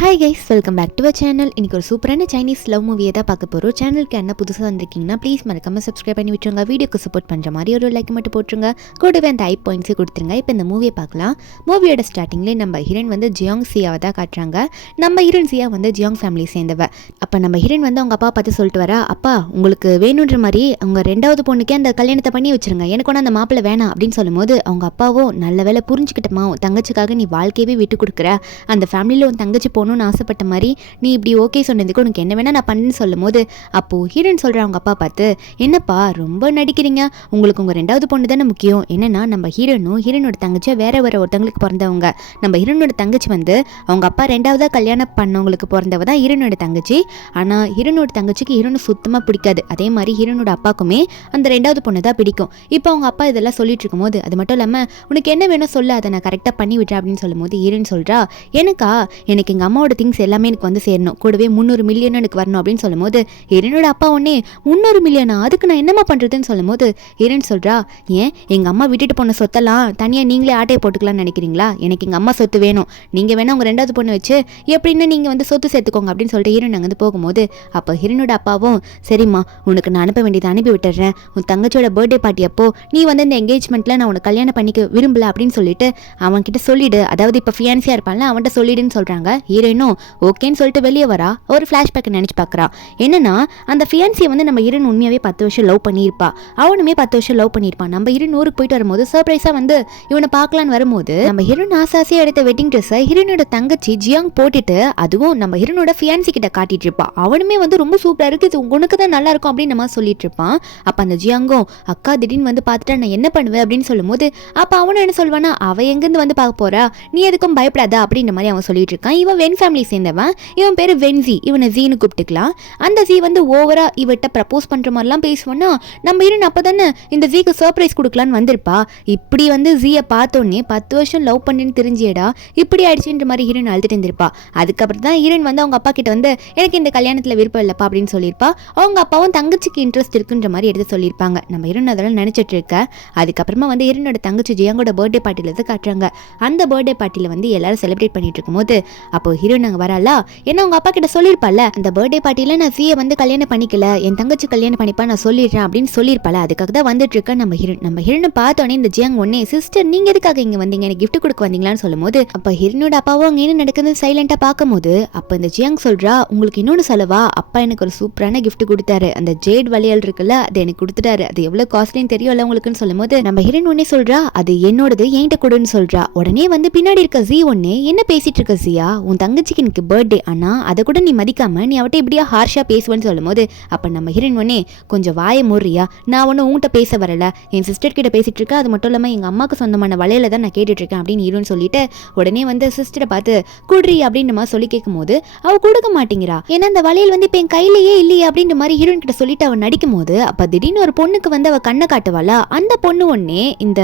Hi guys, welcome back to our channel. இன்றைக்கி ஒரு சூப்பரான சைனீஸ் லவ் மூவியை தான் பார்க்க போகிறோம். சேனலுக்கு என்ன புதுசாக வந்திருக்கீங்கன்னா ப்ளீஸ் மறக்காமல் சப்ஸ்கிரைப் பண்ணி விட்டுருங்க. வீடியோக்கு சப்போர்ட் பண்ணுற மாதிரி ஒரு லைக் மட்டும் போட்டுருங்க. கூடவே அந்த 5 பாயிண்ட்ஸே கொடுத்துருங்க. இப்போ இந்த மூவியை பார்க்கலாம். மூவியோட ஸ்டார்டிங்லேயே நம்ம ஹீரோயின் வந்து ஜியாங் சியாவை தான் காட்டுறாங்க. நம்ம ஹீரோயின் சியா வந்து ஜியாங் ஃபேமிலி சேர்ந்தவ. அப்போ நம்ம ஹீரோயின் வந்து அவங்க அப்பா பார்த்து சொல்லிட்டு வரா, அப்பா உங்களுக்கு வேணுன்ற மாதிரி அவங்க 2வது பொண்ணுக்கே அந்த கல்யாணத்தை பண்ணி வச்சுருங்க, எனக்கு ஒன்று அந்த மாப்பிள்ளை வேணாம் அப்படின்னு சொல்லும்போது அவங்க அப்பாவும் நல்ல வேலை புரிஞ்சுக்கிட்டமா, தங்கச்சிக்காக நீ வாழ்க்கையவே விட்டு கொடுக்குற, அந்த ஃபேமிலியில் உன் தங்கச்சி போகணும்னு ஆசைப்பட்ட மாதிரி நீ இப்படி ஓகே சொன்னதுக்கு உனக்கு என்ன வேணா நான் பண்ணுன்னு சொல்லும் போது அப்போது ஹீரோயின் சொல்கிற அவங்க அப்பா பார்த்து, என்னப்பா ரொம்ப நடிக்கிறீங்க, உங்களுக்கு உங்கள் 2வது பொண்ணு தானே முக்கியம். என்னன்னா நம்ம ஹீரோனோட தங்கச்சியை வேற ஒருத்தவங்களுக்கு பிறந்தவங்க. நம்ம ஹீரோனோட தங்கச்சி வந்து அவங்க அப்பா 2வதாக கல்யாணம் பண்ணவங்களுக்கு பிறந்தவ தான் ஹீரோனோட தங்கச்சி. ஆனால் ஹீரோனோட தங்கச்சிக்கு ஹீரோனை சுத்தமாக பிடிக்காது. அதே மாதிரி ஹீரோனோட அப்பாவுக்குமே அந்த 2வது பொண்ணு தான் பிடிக்கும். இப்போ அவங்க அப்பா இதெல்லாம் சொல்லிட்டு இருக்கும்போது, அது மட்டும் இல்லாமல் உனக்கு என்ன வேணும் சொல்லு, அதை நான் கரெக்டாக பண்ணி விட்றேன் அப்படின்னு சொல்லும்போது ஹீரோயின் சொல்கிறா, எனக்கு எங்கள் அம்மாவோட திங்ஸ் எல்லாமே எனக்கு வந்து சேரணும், கூடவே 300 மில்லியன் எனக்கு வரணும் அப்படின்னு சொல்லும்போது ஹீரோனோட அப்பா உடனே 300 மில்லியனா, அதுக்கு நான் என்னம்மா பண்ணுறதுன்னு சொல்லும்போது ஹீரோயின் சொல்கிறா, ஏன் எங்கள் அம்மா விட்டுட்டு போன சொத்தெல்லாம் தனியாக நீங்களே ஆட்டையை போட்டுக்கலாம்னு நினைக்கிறீங்களா? எனக்கு எங்கள் அம்மா சொத்து வேணும், நீங்கள் வேணா உங்கள் 2வது பொண்ணு வச்சு எப்படின்னு நீங்கள் வந்து சொத்து சேர்த்துக்கோங்க அப்படின்னு சொல்லிட்டு ஹீரோயின் அங்கே வந்து போகும்போது அப்போ ஹீரோனோட அப்பாவும், சரிம்மா உனக்கு நான் அனுப்ப வேண்டியதை அனுப்பி விட்டுறேன், உன் தங்கச்சியோட பர்த்டே பார்ட்டி அப்போ நீ வந்து இந்த என்கேஜ்மெண்ட்டில் நான் உனக்கு கல்யாணம் பண்ணிக்க விரும்பல அப்படின்னு சொல்லிட்டு அவன்கிட்ட சொல்லிடு, அதாவது இப்போ ஃபியான்சியாக இருப்பான்ல அவன்கிட்ட சொல்லிடுன்னு சொல்கிறாங்க. ஹீரோயினும் ஓகேன்னு சொல்லிட்டு வெளியே வரா. ஒரு ஃப்ளாஷ்பேக்கை நினச்சி பார்க்குறா. என்னன்னா அந்த ஃபியான்சியை வந்து நம்ம ஹீரோயின் உண்மையாகவே 10 வருஷம் லவ் பண்ணியிருப்பா, அவனுமே 10 வருஷம் லவ் பண்ணியிருப்பான். நம்ம ஹீரோயின் ஊருக்கு போயிட்டு வரும்போது சர்ப்ரைஸாக வந்து இவனை பார்க்கலான்னு வரும்போது நம்ம ஹீரோயின் ஆசாசியாக எடுத்த வெட்டிங் ட்ரெஸ்ஸை ஹீரோனோட தங்கச்சி ஜியாங் போட்டுட்டு அதுவும் நம்ம ஹீரோனோட ஃபியான்சி கிட்ட காட்டிட்டு இருப்பான். அவனுமே வந்து ரொம்ப சூப்பராக இருக்குது, இது உனக்கு தான் நல்லா இருக்கும் அப்படின்னு நம்ம சொல்லிட்டு இருப்பான். அப்போ அந்த ஜியாங்கும் அக்கா திடீர்னு வந்து பார்த்துட்டா நான் என்ன பண்ணுவேன் அப்படின்னு சொல்லும்போது அப்போ அவனும் என்ன சொல்வானா, அவ எங்கேருந்து வந்து பார்க்க போறா, நீ எதுக்கும் பயப்படாதா அப்படின்ற மாதிரி அவன் சொல்லிட்டு இருக்கான். இவன் வென் ஃபேமிலி சேர்ந்தவன், இவன் பேர் வென்சி, இவனை ஜீனு கூப்பிட்டுக்கலாம். அந்த ஜீ வந்து ஓவரா இவட்ட ப்ரப்போஸ் பண்ற மாதிரிலாம் பேசுவோன்னா நம்ம ஹீரோயின் அப்போ தானே இந்த ஜீக்கு சர்ப்ரைஸ் கொடுக்கலான்னு வந்திருப்பா. இப்படி வந்து ஜீயை பார்த்தோன்னே 10 வருஷம் லவ் பண்ணுன்னு தெரிஞ்சியடா இப்படி ஆயிடுச்சுன்ற மாதிரி ஹீரோயின் அழுதுட்டு இருந்திருப்பா. அதுக்கப்புறம் தான் ஹீரோயின் வந்து அவங்க அப்பா கிட்ட வந்து எனக்கு இந்த கல்யாணத்தில் விருப்பம் இல்லப்பா அப்படின்னு சொல்லியிருப்பா. அவங்க அப்பாவும் தங்கச்சிக்கு இன்ட்ரெஸ்ட் இருக்குன்ற மாதிரி எடுத்து சொல்லியிருப்பாங்க. நம்ம ஹீரோயின் அதெல்லாம் நினைச்சிட்டு இருக்க. அதுக்கப்புறமா வந்து ஹீரோனோட தங்கச்சி ஜியாங்கோட பர்த்டே பார்ட்டியில இருந்து காட்டுறாங்க. அந்த பர்த்டே பார்ட்டியில வந்து எல்லாரும் செலிப்ரேட் பண்ணிட்டு இருக்கும்போது அப்போ ஹீரோயின் அங்கே வராளா, ஏன்னா அவங்க அப்பா கிட்ட சொல்லியிருப்பால அந்த பர்த்டே பார்ட்டியில நான் ஜியை வந்து கல்யாணம் பண்ணிக்கல, என் தங்கச்சி கல்யாணம் பண்ணிப்பா நான் சொல்லிடுறேன் அப்படின்னு சொல்லியிருப்பால. அதுக்காக தான் வந்துட்டு இருக்க நம்ம ஹீரோனை பார்த்தோன்னே இந்த ஜியாங் ஒன்னே, சிஸ்டர் நீங்க எதுக்காக இங்க வந்தீங்க, எனக்கு கிஃப்ட் கொடுக்க வந்தீங்களான்னு சொல்லும்போது அப்ப ஹீரோனோட அப்பாவும் அங்கே என்ன நடக்குதுன்னு சைலண்டா பார்க்கும்போது அப்ப இந்த ஜியாங் சொல்றா, உங்களுக்கு இன்னொன்னு சொல்லவா, அப்பா எனக்கு ஒரு சூப்பரான கிஃப்ட் கொடுத்தாரு, அந்த ஜேட் வளையல் இருக்குல்ல அது எனக்கு கொடுத்துட்டாரு, அது எவ்வளவு காஸ்ட்லின்னு தெரியும்ல உங்களுக்குன்னு சொல்லும்போது நம்ம ஹீரோயின் ஒன்னே சொல்றா, அது என்னோடது என்கிட்ட கொடுன்னு சொல்றா. உடனே வந்து பின்னாடி இருக்க ஜி ஒன்னே, என்ன பேசிட்டு இருக்க ஜியா, உன் தங்கச்சிக்கு எனக்கு பர்த்டே ஆனா அதை கூட நீ மதிக்காம நீ அவட்ட இப்படியா ஹார்ஷா பேசுவேன்னு சொல்லும்போது அப்ப நம்ம ஹீரோயின் ஒன்னே, கொஞ்சம் வாயை மூடுறியா, நான் ஒன்னும் உங்ககிட்ட பேச வரல, என் சிஸ்டர் கிட்ட பேசிட்டு இருக்க, அது மட்டும் இல்லாம எங்க அம்மாக்கு சொந்தமான வளையல தான் நான் கேட்டுட்டு இருக்கேன் அப்படின்னு ஹீரோன்னு சொல்லிட்டு உடனே வந்து சிஸ்டரை பார்த்து குடுறி அப்படின்ற மாதிரி சொல்லி கேட்கும் போது அவ கொடுக்க மாட்டேங்கிறா. ஏன்னா அந்த வளையல் வந்து இப்ப என் கையிலேயே இல்லையே அப்படின்ற மாதிரி ஹீரோயின் கிட்ட சொல்லிட்டு அவன் நடிக்கும் போது அப்ப திடீர்னு ஒரு பொண்ணுக்கு வந்து அவ கண்ணை காட்டுவாளா, அந்த பொண்ணு ஒன்னே இந்த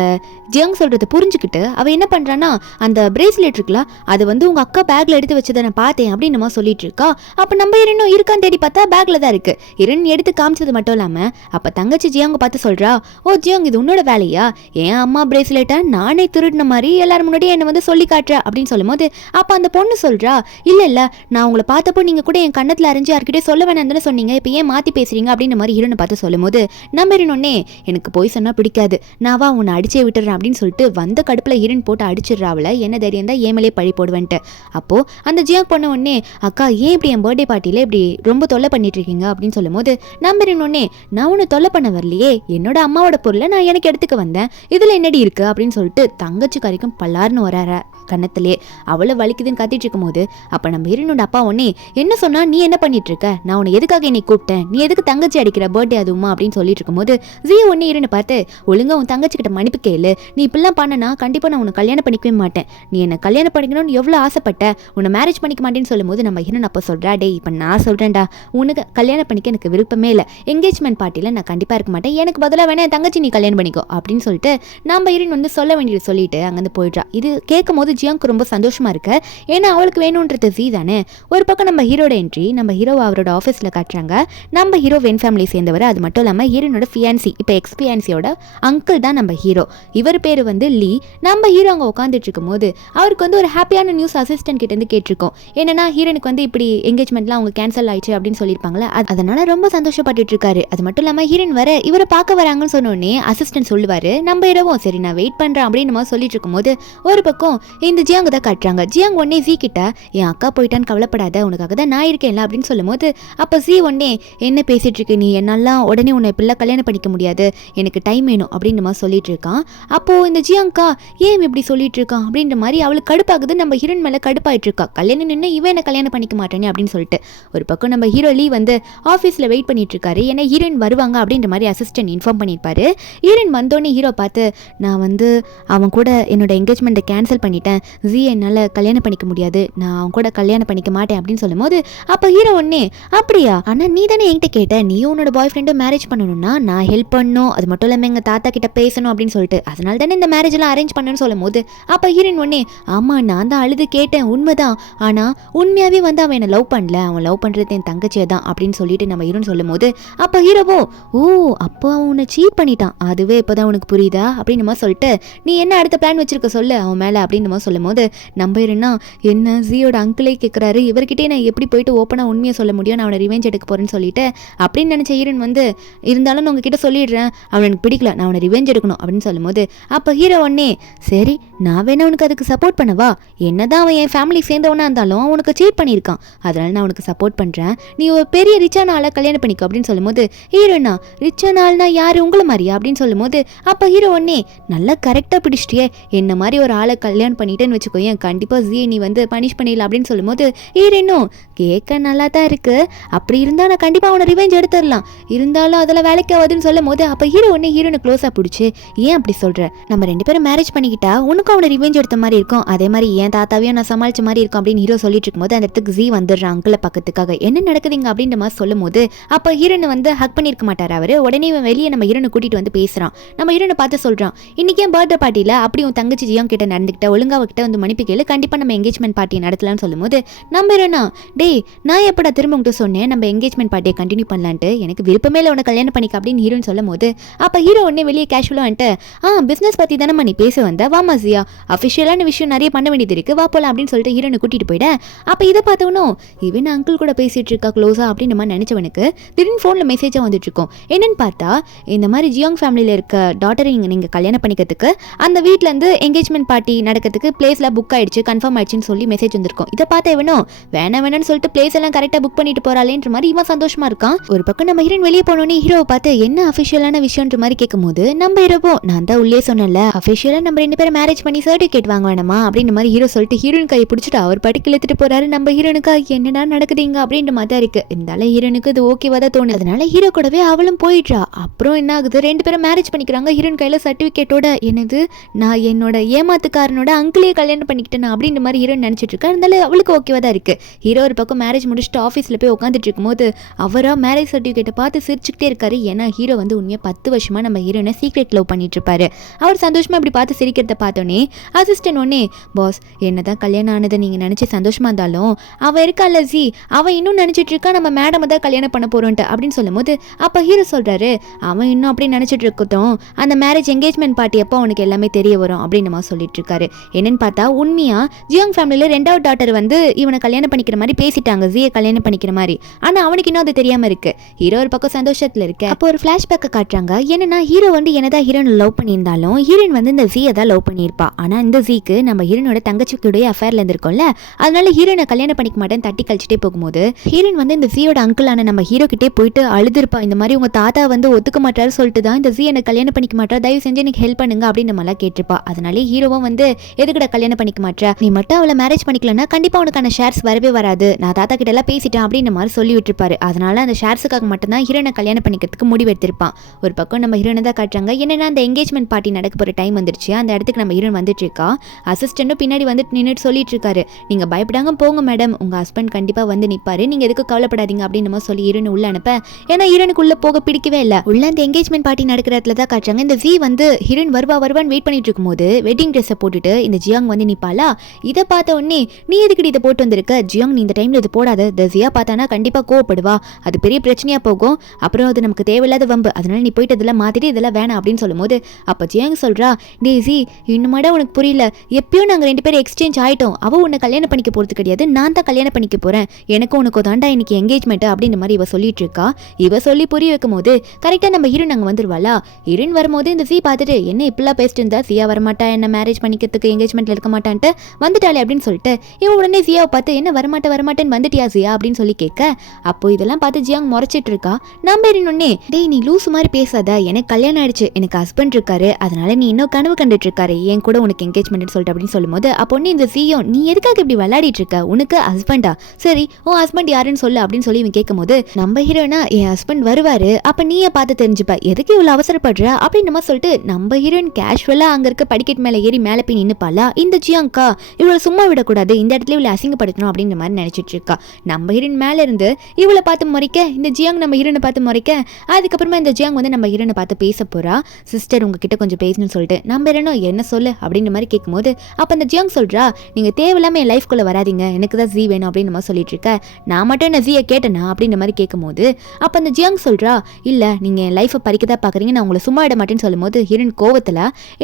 ஜியாங் சொல்றது புரிஞ்சுக்கிட்டு அவ என்ன பண்றானா, அந்த பிரேஸ்லெட் இருக்குல்ல அது வந்து உங்க அக்கா பேக்ல எடுத்து வச்சதை நான் பார்த்தேன் அப்படின்னு நம்ம சொல்லிட்டு இருக்கா. அப்ப நம்ம ஹீரோனும் இருக்கான்னு தேடி பார்த்தா பேக்ல தான் இருக்கு. ஹீரோயின் எடுத்து காமிச்சது மட்டும் இல்லாம அப்ப தங்கச்சி ஜியாங்க பார்த்து சொல்றா, ஓ ஜியாங் இது உன்னோட வேலையா, என் அம்மா பிரேஸ்லெட்டை நானே திருடின மாதிரி எல்லாரும் முன்னாடி என்ன வந்து சொல்லி காட்டுற அப்படின்னு சொல்லும்போது அப்ப அந்த பொண்ணு சொல்றா, இல்ல நான் உங்களை பார்த்தப்போ நீங்க கூட என் கண்ணத்துல அரைஞ்சு யார்கிட்டே சொல்ல வேணாம்னு சொன்னீங்க, இப்ப ஏன் மாத்தி பேசுறீங்க அப்படின்ற மாதிரி ஹீரோனை பார்த்து சொல்லும்போது நம்ம ஹீரோனே, எனக்கு போய் சொன்னா பிடிக்காது, நான் வா உன்னை அடிச்சே விட்டுறேன் அப்படின்னு சொல்லிட்டு வந்த கடுப்புல ஹீரோயின் போட்டு அடிச்சிடுறாவல, என்ன தைரியம் தான் ஏமலே பழி போடுவேன்ட்டு. அப்போ அந்த ஜியாங் பொண்ணு உடனே, அக்கா ஏன் இப்படி என் பர்த்டே பார்ட்டியில இப்படி ரொம்ப தொல்லை பண்ணிட்டு இருக்கீங்க அப்படின்னு சொல்லும்போது நம்ம ஹீரோனே, நான் உன்னை தொல்லை பண்ண வரலையே, என்னோட அம்மாவோட பொருளை நான் எனக்கு எடுத்துக்க வந்தேன், இதுல என்னடி இருக்கு அப்படின்னு சொல்லிட்டு தங்கச்சி கறிக்கும் பல்லாருன்னு வராற கண்ணத்திலே. அவ்வளவு வலிக்குதுன்னு கத்திட்டு இருக்கும் போது அப்ப நம்ம ஹீரோனோட அப்பா உடனே, என்ன சொன்னா நீ என்ன பண்ணிட்டு இருக்க, நான் உன்னை எதுக்காக என்னை கூப்பிட்டேன், நீ எதுக்கு தங்கச்சி அடிக்கிற பர்த்டே அதுவுமா அப்படின்னு சொல்லிட்டு இருக்கும்போது ஜி ஒன்னே ஹீரோனை பார்த்து, ஒழுங்கா உன் தங்கச்சி கிட்ட மன்னிப்பு கேளு, நீ இப்படிலாம் பண்ணனா கண்டிப்பா நான் உன்னை கல்யாணம் பண்ணிக்கவே மாட்டேன், நீ என்ன கல்யாணம் பண்ணிக்கணும்னு எவ்வளவு ஆசைப்பட்ட, உன்னை மேரேஜ் பண்ணிக்க மாட்டேன்னு சொல்லும்போது நம்ம ஹீரோன் அப்ப சொல்றா, டே இப்ப நான் சொல்றேன்டா, உனக்கு கல்யாணம் பண்ணிக்க எனக்கு விருப்பமே இல்லை, என்கேஜ்மெண்ட் பார்ட்டியில நான் கண்டிப்பா இருக்க மாட்டேன், எனக்கு பதிலாக வேணா என் தங்கச்சி நீ கல்யாணம் பண்ணிக்கோ அப்படின்னு சொல்லிட்டு நம்ம ஹீரோயின் வந்து சொல்ல வேண்டியது சொல்லிட்டு அங்கிருந்து போயிடுறா. இது கேட்கும் போது ஜியாங்க்கு ரொம்ப சந்தோஷமா இருக்கு. ஏன்னா அவளுக்கு வேணும்ன்றது ஜி தானே. ஒரு பக்கம் நம்ம ஹீரோட என்ட்ரி, நம்ம ஹீரோ அவரோட ஆஃபீஸில் காட்டுறாங்க. நம்ம ஹீரோ வென் ஃபேமிலி சேர்ந்தவர். அது மட்டும் இல்லாமல் ஹீரோனோட ஃபியான்சி, இப்போ எக்ஸ் ஃபியான்சியோட அங்கிள் தான் நம்ம ஹீரோ. இவர் பேர் வந்து லீ. நம்ம ஹீரோ அங்கே உட்காந்துட்டு இருக்கும் போது அவருக்கு வந்து ஒரு ஹாப்பியான நியூஸ் அசிஸ்டன்ட் கிட்டேருந்து போயிட்டு இருக்கோம். என்னன்னா ஹீரோனுக்கு வந்து இப்படி என்கேஜ்மெண்ட்லாம் அவங்க கேன்சல் ஆயிடுச்சு அப்படின்னு சொல்லியிருப்பாங்களா, அதனால ரொம்ப சந்தோஷப்பட்டுட்டு இருக்காரு. அது மட்டும் இல்லாம ஹீரோன் வர இவரை பார்க்க வராங்கன்னு சொன்னோடனே அசிஸ்டன்ட் சொல்லுவாரு, நம்ம இரவும் சரி நான் வெயிட் பண்றேன் அப்படின்னு நம்ம சொல்லிட்டு இருக்கும்போது ஒரு பக்கம் இந்த ஜியாங் தான் காட்டுறாங்க. ஜியாங் உடனே ஜி கிட்ட என் அக்கா போயிட்டான்னு கவலைப்படாத, உனக்காக தான் நான் இருக்கேன்ல அப்படின்னு சொல்லும் போது அப்ப ஜி உடனே என்ன பேசிட்டு இருக்கு நீ, என்னாலாம் உடனே உன்னை இப்பெல்லாம் கல்யாணம் பண்ணிக்க முடியாது, எனக்கு டைம் வேணும் அப்படின்னு நம்ம சொல்லிட்டு இருக்கான். அப்போ இந்த ஜியாங்கா ஏன் இப்படி சொல்லிட்டு இருக்கான் அப்படின்ற மாதிரி அவளுக்கு கடுப்பாகுது. நம்ம ஹீரோன் மேல கடுப்பாயிட்டு இருக்கா, கல்யாணம் நின்று இவன் என்ன கல்யாணம் பண்ணிக்க மாட்டேனே அப்படின்னு சொல்லிட்டு. ஒரு பக்கம் நம்ம ஹீரோ லீ வந்து ஆஃபீஸில் வெயிட் பண்ணிட்டு இருக்காரு. ஏன்னா ஹீரோயின் வருவாங்க அப்படின்ற மாதிரி அசிஸ்டன்ட் இன்ஃபார்ம் பண்ணியிருப்பாரு. ஹீரோயின் வந்தோடனே ஹீரோ பார்த்து நான் வந்து அவன் கூட என்னோட என்கேஜ்மெண்ட்டை கேன்சல் பண்ணிட்டேன், ஜி என்னால் கல்யாணம் பண்ணிக்க முடியாது, நான் அவன் கூட கல்யாணம் பண்ணிக்க மாட்டேன் அப்படின்னு சொல்லும் போது அப்போ ஹீரோ ஒன்னே அப்படியா, ஆனால் நீ தானே என்கிட்ட கேட்ட நீயும் உன்னோட பாய் ஃப்ரெண்டும் மேரேஜ் பண்ணணும்னா நான் ஹெல்ப் பண்ணணும், அது மட்டும் இல்லாமல் எங்கள் தாத்தா கிட்ட பேசணும் அப்படின்னு சொல்லிட்டு அதனால தானே இந்த மேரேஜ் எல்லாம் அரேஞ்ச் பண்ணணும்னு சொல்லும் போது அப்போ ஹீரோயின் ஒன்னே ஆமா நான் தான் அழுது கேட்டேன் உண்மைதான், ஆனால் உண்மையாகவே வந்து அவன் என்னை லவ் பண்ணல, அவன் லவ் பண்ணுறது என் தங்கச்சியை தான் அப்படின்னு சொல்லிட்டு நம்ம ஹீரோன்னு சொல்லும் போது அப்போ ஹீரோவோ ஓ அப்போ அவன் உன்னை சீட் பண்ணிட்டான், அதுவே இப்போதான் உனக்கு புரியுதா அப்படின்னு நம்ம சொல்லிட்டு நீ என்ன அடுத்த பிளான் வச்சிருக்க சொல்லு அவன் மேலே அப்படின்னு நம்ம சொல்லும் போது நம்ம ஹீரோனா என்ன ஜியோட அங்கிளே கேட்குறாரு, இவர்கிட்டே நான் எப்படி போயிட்டு ஓப்பனாக உண்மையை சொல்ல முடியும், நான் அவனை ரிவெஞ்ச் எடுக்க போறேன்னு சொல்லிட்டு அப்படின்னு நினச்ச ஹீரோன் வந்து இருந்தாலும் நான் உங்ககிட்ட சொல்லிடுறேன் அவனுக்கு பிடிக்கல, நான் அவனை ரிவெஞ்ச் எடுக்கணும் அப்படின்னு சொல்லும் போது அப்போ ஹீரோ ஒன்னே சரி நான் வேணா உனக்கு அதுக்கு சப்போர்ட் பண்ணவா, என்னதான் அவன் என் ஃபேமிலி சேர்ந்தவனா இருந்தாலும் அவனுக்கு சீட் பண்ணியிருக்கான், அதனால நான் உனக்கு சப்போர்ட் பண்ணுறேன், நீ ஒரு பெரிய ரிச்சான ஆளை கல்யாணம் பண்ணிக்க அப்படின்னு சொல்லும் போது ஹீரோனா ரிச்சான ஆள்னா யாரு உங்களை மாதிரியா அப்படின்னு சொல்லும் போது அப்போ ஹீரோ ஒன்னே நல்லா கரெக்டாக பிடிச்சிட்டியே, என்ன மாதிரி ஒரு ஆளை கல்யாணம் பண்ணிட்டேன்னு வச்சுக்கோயேன் கண்டிப்பாக ஜி நீ வந்து பனிஷ் பண்ணிடல அப்படின்னு சொல்லும் போது ஹீரோனும் கேட்க நல்லா தான் இருக்கு, அப்படி இருந்தால் நான் கண்டிப்பாக அவனை ரிவெஞ்ச் எடுத்துடலாம், இருந்தாலும் அதெல்லாம் வேலைக்கு ஆகுதுன்னு சொல்லும் போது அப்போ ஹீரோ ஒன்னே ஹீரோனை க்ளோஸாக பிடிச்சி ஏன் அப்படி சொல்கிற, நம்ம ரெண்டு பேரும் மேரேஜ் பண்ணிக்கிட்டா உனக்கும் அவனை ரிவெஞ்ச் எடுத்த மாதிரி இருக்கும், அதே மாதிரி என் தாத்தாவையும் நான் சமாளிச்ச மாதிரி இருக்கும் அப்படின்னு ஹீரோ சொல்லிட்டு இருக்கும்போது அந்த இடத்துக்கு ஜி வந்துடுறான் அங்கிளை பக்கத்துக்காக, என்ன நடக்குதுங்க அப்படின்ற மாதிரி சொல்லும் போது அப்போ ஹீரோனை வந்து ஹக் பண்ணியிருக்க மாட்டார் அவர், உடனே வெளியே நம்ம ஹீரோனை கூட்டிகிட்டு வந்து பேசுகிறான். நம்ம ஹீரோனை பார்த்து சொல்கிறான் இன்னைக்கு என் பர்த்டே பார்ட்டியில் அப்படி உன் தங்கச்சி ஜியாங் கிட்ட நடந்துக்கிட்ட ஒழுங்கா கிட்ட வந்து மன்னிப்பு கேளு, கண்டிப்பாக நம்ம எங்கேஜ்மெண்ட் பார்ட்டி நடத்தலாம்னு சொல்லும்போது நம்ம ஹீரோனா டேய் நான் எப்படா திரும்ப உங்கள்கிட்ட சொன்னேன் நம்ம எங்கேஜ்மெண்ட் பார்ட்டியை கண்டினியூ பண்ணலான்ட்டு, எனக்கு விருப்பமே இல்லை உனக்கு கல்யாணம் பண்ணிக்க அப்படின்னு ஹீரோன்னு சொல்லும் போது அப்போ ஹீரோ உடனே வெளியே கேஷுவலாக வந்துட்டு பிஸ்னஸ் பற்றி தானே நீ பேச வந்த வாமா ஜியா, அஃபிஷியலான விஷயம் நிறைய பண்ண வேண்டியது இருக்கு வா போலாம் அப்படின்னு சொல்லிட்டு ஹீரோனை கூட்டிட்டு போயிட. அப்போ இதை பார்த்தவனும் இவன் அங்கிள் கூட பேசிட்டு இருக்கா க்ளோஸா அப்படின்னு நம்ம நினைச்சவனுக்கு திடீர்னு ஃபோனில் மெசேஜாக வந்துட்டு இருக்கும். என்னன்னு பார்த்தா இந்த மாதிரி ஜியாங் ஃபேமிலியில் இருக்க டாட்டரை நீங்கள் கல்யாணம் பண்ணிக்கிறதுக்கு அந்த வீட்டிலேருந்து என்கேஜ்மெண்ட் பார்ட்டி நடக்கிறதுக்கு பிளேஸில் புக் ஆயிடுச்சு கன்ஃபார்ம் ஆயிடுச்சுன்னு சொல்லி மெசேஜ் வந்திருக்கும். இதை பார்த்த இவனும் வேணாம்னு சொல்லிட்டு பிளேஸ் எல்லாம் கரெக்டாக புக் பண்ணிட்டு போறாளேன்ற மாதிரி இவன் சந்தோஷமா இருக்கான். ஒரு பக்கம் நம்ம ஹீரோன் வெளியே போனோன்னே ஹீரோவை பார்த்து என்ன அஃபிஷியலான விஷயம்ன்ற மாதிரி கேட்கும்போது நம்ம ஹீரோவும் நான் தான் உள்ளே சொன்னல அஃபிஷியலாக நம்ம ரெண்டு பேரும் மேரேஜ் பண்ணி சர்டிஃபிகேட் வாங்க வேணாமா அப்படின்ற மாதிரி ஹீரோ சொல்லிட்டு ஹீரோயின் கையை பிடிச்சிட்டு அவர் பாட்டுக்கு இழுத்துட்டு போறாரு. நம்ம ஹீரோனுக்கு என்னடா நடக்குதுங்க அப்படின்ற மாதிரி தான் இருக்கு. இருந்தாலும் ஹீரோனுக்கு இது ஓகேவா தான் தோணுது. அதனால ஹீரோ கூடவே அவளும் போயிடுறா. அப்புறம் என்ன ஆகுது, ரெண்டு பேரும் மேரேஜ் பண்ணிக்கிறாங்க. ஹீரோயின் கையில சர்டிஃபிகேட்டோட என்னது நான் என்னோட ஏமாத்துக்காரனோட அங்கிளையே கல்யாணம் பண்ணிக்கிட்டேன் அப்படின்ற மாதிரி ஹீரோயின் நினைச்சிட்டு இருக்கா. இருந்தாலும் அவளுக்கு ஓகேவா தான் இருக்கு. ஹீரோ ஒரு பக்கம் மேரேஜ் முடிச்சுட்டு ஆஃபீஸில் போய் உட்காந்துட்டு இருக்கும்போது அவரா மேரேஜ் சர்டிஃபிகேட்டை பார்த்து சிரிச்சுக்கிட்டே இருக்காரு. ஏன்னா ஹீரோ வந்து உண்மையாக 10 வருஷமா நம்ம ஹீரோனை சீக்ரெட் லவ் பண்ணிட்டு இருப்பாரு. அவர் சந்தோஷமா இப்படி பார்த்து சிரிக்கிறத பார்த்தோன்னே அசிஸ்டன்ட் ஒன்னே பாஸ் என்னதான் கல்யாணம் ஆனதை நீங்கள் நினச்சி சந்தோஷமா இருந்தாலும் அவள் இருக்கால ஜி அவன் இன்னும் நினச்சிட்டு இருக்கா நம்ம மேடம் தான் கல்யாணம் பண்ண போறோன்ட்டு அப்படின்னு சொல்லும் போது அப்போ ஹீரோ சொல்றாரு அவன் இன்னும் அப்படி நினச்சிட்டு இருக்கட்டும், அந்த மேரேஜ் என்கேஜ்மெண்ட் பார்ட்டி அப்போ அவனுக்கு எல்லாமே தெரிய வரும் அப்படின்னு நம்ம சொல்லிட்டு இருக்காரு. என்னன்னு பார்த்தா உண்மையா ஜியாங் ஃபேமிலியில் 2வது டாட்டர் வந்து இவனை கல்யாணம் பண்ணிக்கிற மாதிரி பேசிட்டாங்க, ஜியை கல்யாணம் பண்ணிக்கிற மாதிரி. ஆனால் அவனுக்கு இன்னும் அது தெரியாம இருக்கு. ஹீரோ ஒரு பக்கம் சந்தோஷத்தில் இருக்கு. அப்போ ஒரு ஃபிளாஷ்பேக்கை காட்டுறாங்க. என்னன்னா ஹீரோ வந்து என்னதான் ஹீரோன் லவ் பண்ணியிருந்தாலும் ஹீரோயின் வந்து இந்த ஜியை தான் லவ் பண்ணியிருப்பா. ஆனால் இந்த ஜிக்கு நம்ம ஹீரோனோட தங்கச்சிக்குடைய அஃபேர்ல இருந்திருக்கோம்ல, அதனால ஹீரோனை கல்யாணம் பண்ணிக்க மாட்டேன்னு தட்டி கழிச்சிட்டே போகும்போது ஹீரோயின் வந்து இந்த ஜியோட அங்கிளான நம்ம ஹீரோ கிட்டே போயிட்டு அழுதுருப்பா. இந்த மாதிரி உங்க தாத்தா வந்து ஒத்துக்க மாட்டாரு சொல்லிட்டு தான் இந்த ஜி எனக்கு கல்யாணம் பண்ணிக்க மாட்டா, தயவு செஞ்சு எனக்கு ஹெல்ப் பண்ணுங்க அப்படின்னு நம்மளாம் கேட்டிருப்பா. அதனாலே ஹீரோவும் வந்து எதுக்கிட்ட கல்யாணம் பண்ணிக்க மாட்டா, நீ மட்டும் அவளை மேரேஜ் பண்ணிக்கலன்னா கண்டிப்பா உனக்கான ஷேர்ஸ் வரவே வராது, நான் தாத்தா கிட்ட எல்லாம் பேசிட்டேன் அப்படின்னு மாதிரி சொல்லி விட்டுருப்பாரு. அதனால அந்த ஷேர்ஸுக்காக மட்டும்தான் ஹீரோனை கல்யாணம் பண்ணிக்கிறதுக்கு முடிவு எடுத்திருப்பான். ஒரு பக்கம் நம்ம ஹீரோனை தான் காட்டுறாங்க. என்னன்னா அந்த என்கேஜ்மெண்ட் பார்ட்டி நடக்க போற டைம் வந்துருச்சு. அந்த இடத்துக்கு நம்ம ஹீரோன் வந்துட்டு இருக்கா. அசிஸ்டன்ட்டும் பின்னாடி வந்துட்டு நின்றுட்டு சொல்லிட்டு இருக்காரு, நீங்க பயப்படாங்க போங்க மேடம், உங்க ஹஸ்பண்ட் கண்டிப்பா வந்து நிப்பாரு, நீங்க எதுக்கு கவலைப்படாதீங்க அப்படின்னு நம்ம சொல்லி ஹீரோன் உள்ள அனுப்ப. ஏன்னா ஹீரோனுக்கு உள்ள போக பிடிக்கவே இல்லை. உள்ள அந்த என்கேஜ்மெண்ட் பார்ட்டி நடக்கிற இடத்துல தான் காட்டுறாங்க. இந்த ஜி வந்து ஹீரோயின் வருவான்னு வெயிட் பண்ணிட்டு இருக்கும்போது வெட்டிங் ட்ரெஸ்ஸை போட்டுட்டு இந்த ஜியாங் வந்து நிப்பாளா. இதை பார்த்த உடனே நீ எதுக்கு இதை போட்டு வந்திருக்க ஜியாங், நீ இந்த டைம்ல இது போடாத, இந்த ஜியா பார்த்தானா கண்டிப்பா கோவப்படுவா, அது பெரிய பிரச்சனையா போகும், அப்புறம் அது நமக்கு தேவையில்லாத வம்பு, அதனால நீ போயிட்டு இதெல்லாம் மாத்திட்டு இதெல்லாம் வேணாம் அப்படின்னு சொல்லும் போது அப்ப ஜியாங் சொல்றா, டே ஜி இன்னுமாடா உனக்கு புரியல, எப்பயும் நாங்க 2 பேரும் எக்ஸ்சேஞ்ச் ஆயிட்டோம், அவ உன்னை கல்யாணம் கல்யாணம் பண்ணிக்க போறது கிடையாது, நான் தான் கல்யாணம் பண்ணிக்க போறேன், எனக்கு உனக்கு தாண்டா இன்னைக்கு என்கேஜ்மெண்ட் அப்படின்ற மாதிரி இவ சொல்லிட்டு இருக்கா. இவ சொல்லி புரிய வைக்கும் போது கரெக்டா நம்ம ஹீரோயின் அங்க வந்துருவாளா. ஹீரோயின் வரும்போது இந்த சி பார்த்துட்டு என்ன இப்பெல்லாம் பேசிட்டு இருந்தா, சியா வரமாட்டா, என்ன மேரேஜ் பண்ணிக்கிறதுக்கு என்கேஜ்மெண்ட்ல இருக்க மாட்டான்ட்டு வந்துட்டாளே அப்படின்னு சொல்லிட்டு இவன் உடனே சியாவை பார்த்து என்ன வரமாட்டேன்னு வந்துட்டியா சியா அப்படின்னு சொல்லி கேட்க, அப்போ இதெல்லாம் பார்த்து ஜியாங் முறைச்சிட்டு இருக்கா. நம்ம உடனே டேய் நீ லூசு மாதிரி பேசாத, எனக்கு கல்யாணம் ஆயிடுச்சு, எனக்கு ஹஸ்பண்ட் இருக்காரு, அதனால நீ இன்னும் கனவு கண்டுட்டு இருக்காரு, என் கூட உனக்கு என்கேஜ்மெண்ட் சொல்லிட்டு அப்படின்னு சொல்லும்போது அப்போ இந்த சியும் நீ எதுக்காக இப்படி விளையாடிட்டு இருக்க, உனக்கு ஹஸ்பண்டா, சரி உன் ஹஸ்பண்ட் யாருன்னு சொல்லு அப்படின்னு சொல்லி இவன் கேட்கும் போது நம்ம ஹீரோனா என் ஹஸ்பண்ட் வருவாரு, அப்ப நீயே பார்த்து தெரிஞ்சுப்ப, எதுக்கு இவ்வளவு அவசரப்படுற அப்படின்னு நம்ம சொல்லிட்டு நம்ம ஹீரோயின் கேஷுவலா அங்க இருக்க படிக்கட்டு மேல ஏறி மேல போய் நின்னுப்பாளா. இந்த ஜியாங்கா இவளை சும்மா விடக்கூடாது, இந்த இடத்துல இவளை அசிங்கப்படுத்தணும் அப்படின்ற மாதிரி நினைச்சிட்டு இருக்கா. நம்ம ஹீரோயின் மேல இருந்து இவளை பார்த்து முறைக்க, இந்த ஜியாங் நம்ம ஹீரோனை பார்த்து முறைக்க, அதுக்கப்புறமா இந்த ஜியாங் வந்து நம்ம ஹீரோனை பார்த்து பேச போறா. சிஸ்டர் உங்ககிட்ட கொஞ்சம் பேசணும்னு சொல்லிட்டு நம்ம ஹீரோனோ என்ன சொல்லு அப்படின்ற மாதிரி கேட்கும்போது அப்ப அந்த ஜியாங் சொல்றா, நீங்க தேவையில்லாம என் லைஃப்குள்ள வராதிங்க, எனக்கு தான் ஜி வேணும் அப்படின்னு நம்ம சொல்லிட்டு இருக்க, நான் மட்டும் என்ன ஜியை கேட்டேனா அப்படின்ற மாதிரி கேட்கும்போது அப்ப அந்த ஜியாங் சொல்றா, இல்ல நீங்க என் லைஃபை பறிக்கதான் பாக்குறீங்க, நான் உங்களை சும்மா விட மாட்டேன்னு சொல்லும்போது ஹீரோயின் கோவத்துல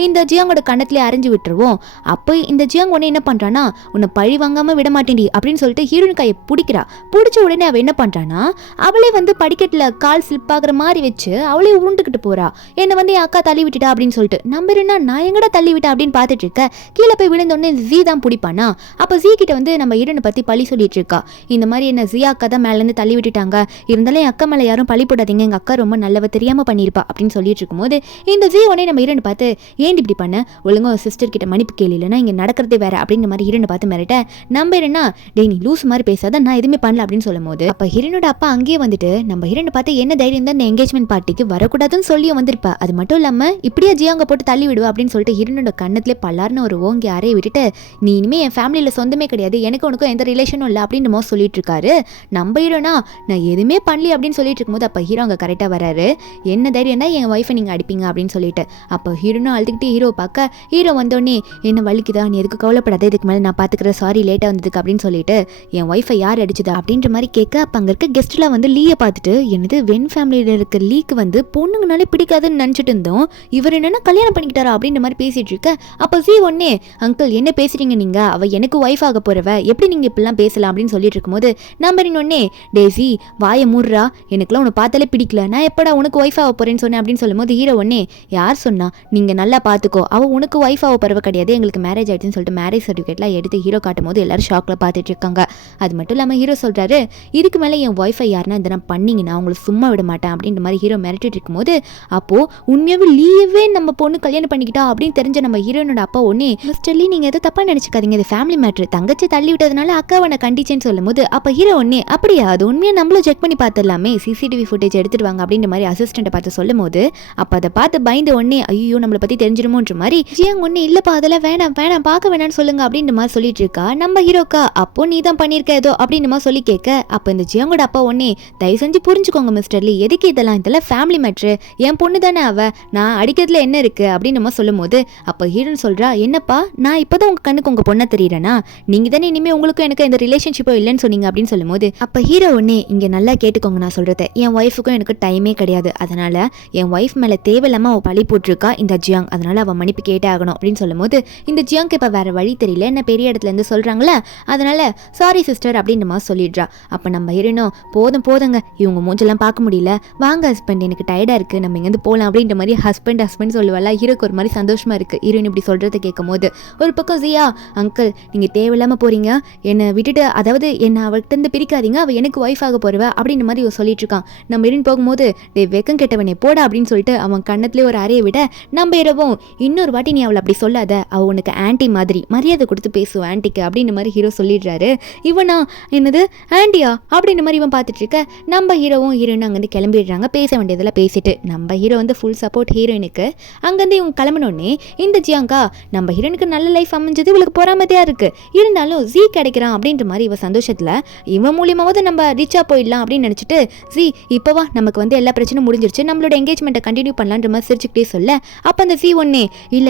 இந்த ஜியாங்கோட கண்ணத்திலே அரைஞ்சு விட்டுருவோம். அப்போ இந்த ஜியாங் உடனே என்ன பண்றானா, உன்னை பழி வாங்காம விட மாட்டேன்டி அப்படின்னு சொல்லிட்டு ஹீரோயின் கையை பிடிக்கிறா. பிடிச்ச உடனே அவ என்ன பண்றானா, அவளே வந்து படிக்கட்டுல கால் ஸ்லிப் ஆகுற மாதிரி வச்சு அவளே உருண்டுகிட்டு போறா. என்ன வந்து என் அக்கா தள்ளி விட்டுட்டா அப்படின்னு சொல்லிட்டு நம்ம என்ன நான் எங்கடா தள்ளி விட்டா அப்படின்னு பார்த்துட்டு இருக்க, கீழே போய் விழுந்தோடனே ஜி தான் பிடிப்பானா. அப்ப ஜி கிட்ட வந்து நம்ம ஹீரோனை பத்தி பழி சொல்லிட்டு இருக்கா. இந்த மாதிரி என்ன ஜியா அக்கா தான் மேல இருந்து தள்ளி விட்டுட்டாங்க, இருந்தாலும் என் அக்கா மேல யாரும் பழி போடாதீங்க, எங்க அக்கா ரொம்ப நல்லவ, தெரியாம பண்ணிருப்பா அப்படின்னு சொல்லிட்டு இருக்கும்போது இந்த ஜி உடனே நம்ம ஹீரோனை பார்த்து ஏன் இப்படி பண்ண, ஒழுங்கா சிஸ்டர் கிட்ட மன்னிப்பு கேள்வி, இல்லைன்னா இங்க நடக்கிறதே வேற அப்படின்ற மாதிரி ஹீரோனை பார்த்து மிரட்ட நம்ம ஹீரோனா டே நீ லூஸ் மாதிரி பேசாத, நான் எதுவுமே பண்ணல அப்படின்னு சொல்லும் போது அப்ப ஹீரோனோட அப்பா அங்கேயே வந்துட்டு நம்ம ஹீரோனை பார்த்து என்ன தைரியம் தான் இந்த என்கேஜ்மெண்ட் பார்ட்டிக்கு வரக்கூடாதுன்னு சொல்லியும் வந்திருப்பா, அது மட்டும் இல்லாம இப்படியே ஜியாங்க போட்டு தள்ளி விடுவா அப்படின்னு சொல்லிட்டு ஹீரோனோட கண்ணத்திலே பல்லார்னு ஒரு ஓங்கி அறைய விட்டுட்டு நீ இனிமே என் ஃபேமிலியில சொந்தமே கிடையாது, எனக்கு உனக்கும் எந்த ரிலேஷனும் இல்லை அப்படின்னு சொல்லிட்டு இருக்காரு. நம்ம ஹீரோனா நான் எதுவுமே பண்ணல அப்படின்னு சொல்லிட்டு இருக்கும்போது அப்ப ஹீரோ அங்க கரெக்டா வராரு. என்ன தைரியம் தான் என் ஒய்ஃபை நீங்க அடிப்பீங்க அப்படின்னு சொல்லிட்டு அப்போ ஹீரோனும் அழுதுகிட்டு ஹீரோ பார்க்க, ஹீரோ வந்தோடனே என்ன வலிக்குதா, நீ எதுக்கு கவலைப்படாத, இதுக்கு மேலே நான் பார்த்துக்கிறேன், சாரி லேட்டாக வந்ததுக்கு அப்படின்னு சொல்லிட்டு என் ஒய்ஃபை யார் அடிச்சுதா அப்படின்ற மாதிரி கேட்க, அப்போ அங்கே இருக்க கெஸ்ட்லாம் வந்து லீயை பார்த்துட்டு என்னது வென் ஃபேமிலியில் இருக்க லீக்கு வந்து பொண்ணுங்கனாலே பிடிக்காதுன்னு நினச்சிட்டு இருந்தோம், இவர் என்னன்னா கல்யாணம் பண்ணிக்கிட்டாரா அப்படின்ற மாதிரி பேசிட்டு இருக்க. அப்போ ஜி ஒன்னே அங்கிள் என்ன பேசுறீங்க நீங்க, அவ எனக்கு ஒய்ஃப் ஆக போறவ, எப்படி நீங்க இப்படிலாம் பேசலாம் அப்படின்னு சொல்லிட்டு இருக்கும்போது நம்பரின் ஒன்னே டேசி வாயை மூடுறா, எனக்குலாம் உன்னை பார்த்தாலே பிடிக்கல, நான் எப்படா உனக்கு ஒய்ஃப் ஆக போறேன்னு சொன்னேன் அப்படின்னு சொல்லும்போது ஹீரோ ஒன்னே யார் சொன்னா, நீங்க நல்லா பார்த்துக்கோ, அவ உனக்கு ஒய்ஃப் ஆக போறவ கிடையாது, எங்களுக்கு மேரேஜ் ஆயிடுச்சுன்னு சொல்லிட்டு மேரேஜ் சர்டிஃபிகேட்லாம் எடுத்து ஹீரோ காட்டும் போது எல்லாரும் ஷாக்ல பார்த்துட்டு இருக்காங்க. அது மட்டும் இல்லாமல் ஹீரோ சொல்றாரு, இதுக்கு மேலே என் ஒய்ஃபை யாருன்னா இந்த நான் பண்ணீங்கன்னா அவங்களை சும்மா விட மாட்டேன் அப்படின்ற மாதிரி ஹீரோ மிரட்டிட்டு இருக்கும்போது அப்போ உண்மையாவே லீவே நம்ம பொண்ணு கல்யாணம் பண்ணிக்கிட்டா அப்படின்னு தெரிஞ்ச நம்ம ஹீரோனோட அப்பா ஒன்னே மிஸ்டர் லீ நீங்க எதுவும் தப்பா நினைச்சுக்காதீங்க, இது ஃபேமிலி மேட்ரு, தங்கச்சி தள்ளி விட்டதுனால அக்காவை நான் கண்டிச்சேன்னு சொல்லும் போது அப்ப ஹீரோ ஒன்னே அப்படியா, அது உண்மையா நம்மளும் செக் பண்ணி பார்த்துடலாமே, சிசிடிவி ஃபுட்டேஜ் எடுத்துட்டு வாங்க அப்படின்ற மாதிரி அசிஸ்டண்ட்டை பார்த்து சொல்லும் போது அப்ப அதை பார்த்து பயந்து ஒன்னே ஐயோ நம்மளை பத்தி தெரிஞ்சிருமோன்ற மாதிரி ஜியாங் ஒன்னே இல்லப்பா அதெல்லாம் வேணாம் வேணாம் பார்க்க வேணாம்னு சொல்லுங்க அப்படின்ற மாதிரி சொல்லிட்டு இருக்கா. நம்ம ஹீரோக்கா அப்போ நீ தான் பண்ணிருக்க ஏதோ அப்படின்னு மாதிரி சொல்லி கேட்க அப்ப இந்த ஜியாங்கோட அப்பா ஒன்னே தயவு செஞ்சு புரிஞ்சுக்கோங்க மிஸ்டர் லீ, எதுக்கு இதெல்லாம் ஃபேமிலி மேட்ரு, என் பொண்ணு தானே அவ, நான் அடிக்கிறதுல என்ன இருக்கு அப்படின்னு நம்ம சொல்லும் போது அப்ப ஹீரோன்னு சொல்றா என்னப்பா நான் இப்பதான் உங்க கண்ணுக்கு உங்க பொண்ணை தெரியறேனா, நீங்க தானே இனிமே உங்களுக்கும் எனக்கு இந்த ரிலேஷன்ஷிப்போ இல்லைன்னு சொன்னீங்க அப்படின்னு சொல்லும் போது அப்ப ஹீரோ ஒன்னே இங்க நல்லா கேட்டுக்கோங்க நான் சொல்றத, என் ஒய்ஃபுக்கும் எனக்கு டைமே கிடையாது, அதனால என் ஒய்ஃப் மேல தேவையில்லாம அவ பழி போட்டிருக்கா இந்த ஜியாங், அதனால அவ மன்னிப்பு கேட்டே ஆகணும் அப்படின்னு சொல்லும் போது இந்த ஜியாங்க்கு இப்ப வேற வழி தெரியல, என்ன பெரிய இடத்துல இருந்து சொல்றாங்களே அதனால சாரி சிஸ்டர் அப்படின்னு மாதிரி சொல்லிடுறா. அப்ப நம்ம ஹீரோனும் போதுங்க இவங்க மூஞ்செல்லாம் பார்க்க முடியல, வாங்க ஹஸ்பண்ட் எனக்கு டயர்டா இருக்கு நம்ம இங்கேருந்து போகலாம் அப்படின்ற மாதிரி ஹஸ்பண்ட் சொல்லுவாள். ஹீரோக்கு ஒரு மாதிரி சந்தோஷமா இருக்கு ஹீரோயின் இப்படி சொல்றதை கேட்கும் போது. ஒரு பக்கம் ஜியா அங்கிள் நீங்க தேவையில்லாம போறீங்க, என்னை விட்டுட்டு அதாவது என்னை அவர்கிட்ட இருந்து பிரிக்காதீங்க, அவ எனக்கு ஒய்ஃப் ஆக போறவ அப்படின்ற மாதிரி சொல்லிட்டு இருக்கான். நம்ம ஹீரோயின் போகும்போது டே வெக்கம் கெட்டவனே போடா அப்படின்னு சொல்லிட்டு அவன் கண்ணத்திலே ஒரு அறையை விட நம்ம இரவும் இன்னொரு வாட்டி நீ அவளை அப்படி சொல்லாத, அவ உனக்கு ஆன்டி மாதிரி மரியாதை கொடுத்து பேசுவோம் ஆன்டிக்கு அப்படின்ற மாதிரி ஹீரோ சொல்லிடுறாரு. இவனா என்னது ஆண்டியா அப்படின்ற மாதிரி இவன் பார்த்துட்டு இருக்க. நம்ம ஹீரோவும் ஹீரோயின் அங்கேருந்து கிளம்பிடுறாங்க. பேச வேண்டியதெல்லாம் பேசிட்டு நம்ம ஹீரோ வந்து ஃபுல் சப்போர்ட் ஹீரோயினுக்கு. அங்கேருந்து இவங்க கிளம்பினோடனே இந்த ஜியாங்கா நம்ம ஹீரோனுக்கு நல்ல லைஃப் அமைஞ்சது இவளுக்கு பொறாமதியா இருக்கு, இருந்தாலும் ஜி கிடைக்கிறான் அப்படின்ற மாதிரி இவ சந்தோஷத்துல இவன் மூலியமாவது நம்ம ரிச்சா போயிடலாம் அப்படின்னு நினைச்சிட்டு ஜி இப்பவா நமக்கு வந்து எல்லா பிரச்சனையும் முடிஞ்சிருச்சு, நம்மளோட என்கேஜ்மெண்ட்டை கண்டினியூ பண்ணலான்ற மாதிரி சிரிச்சுக்கிட்டே சொல்ல அப்ப அந்த ஜி ஒன்னே இல்ல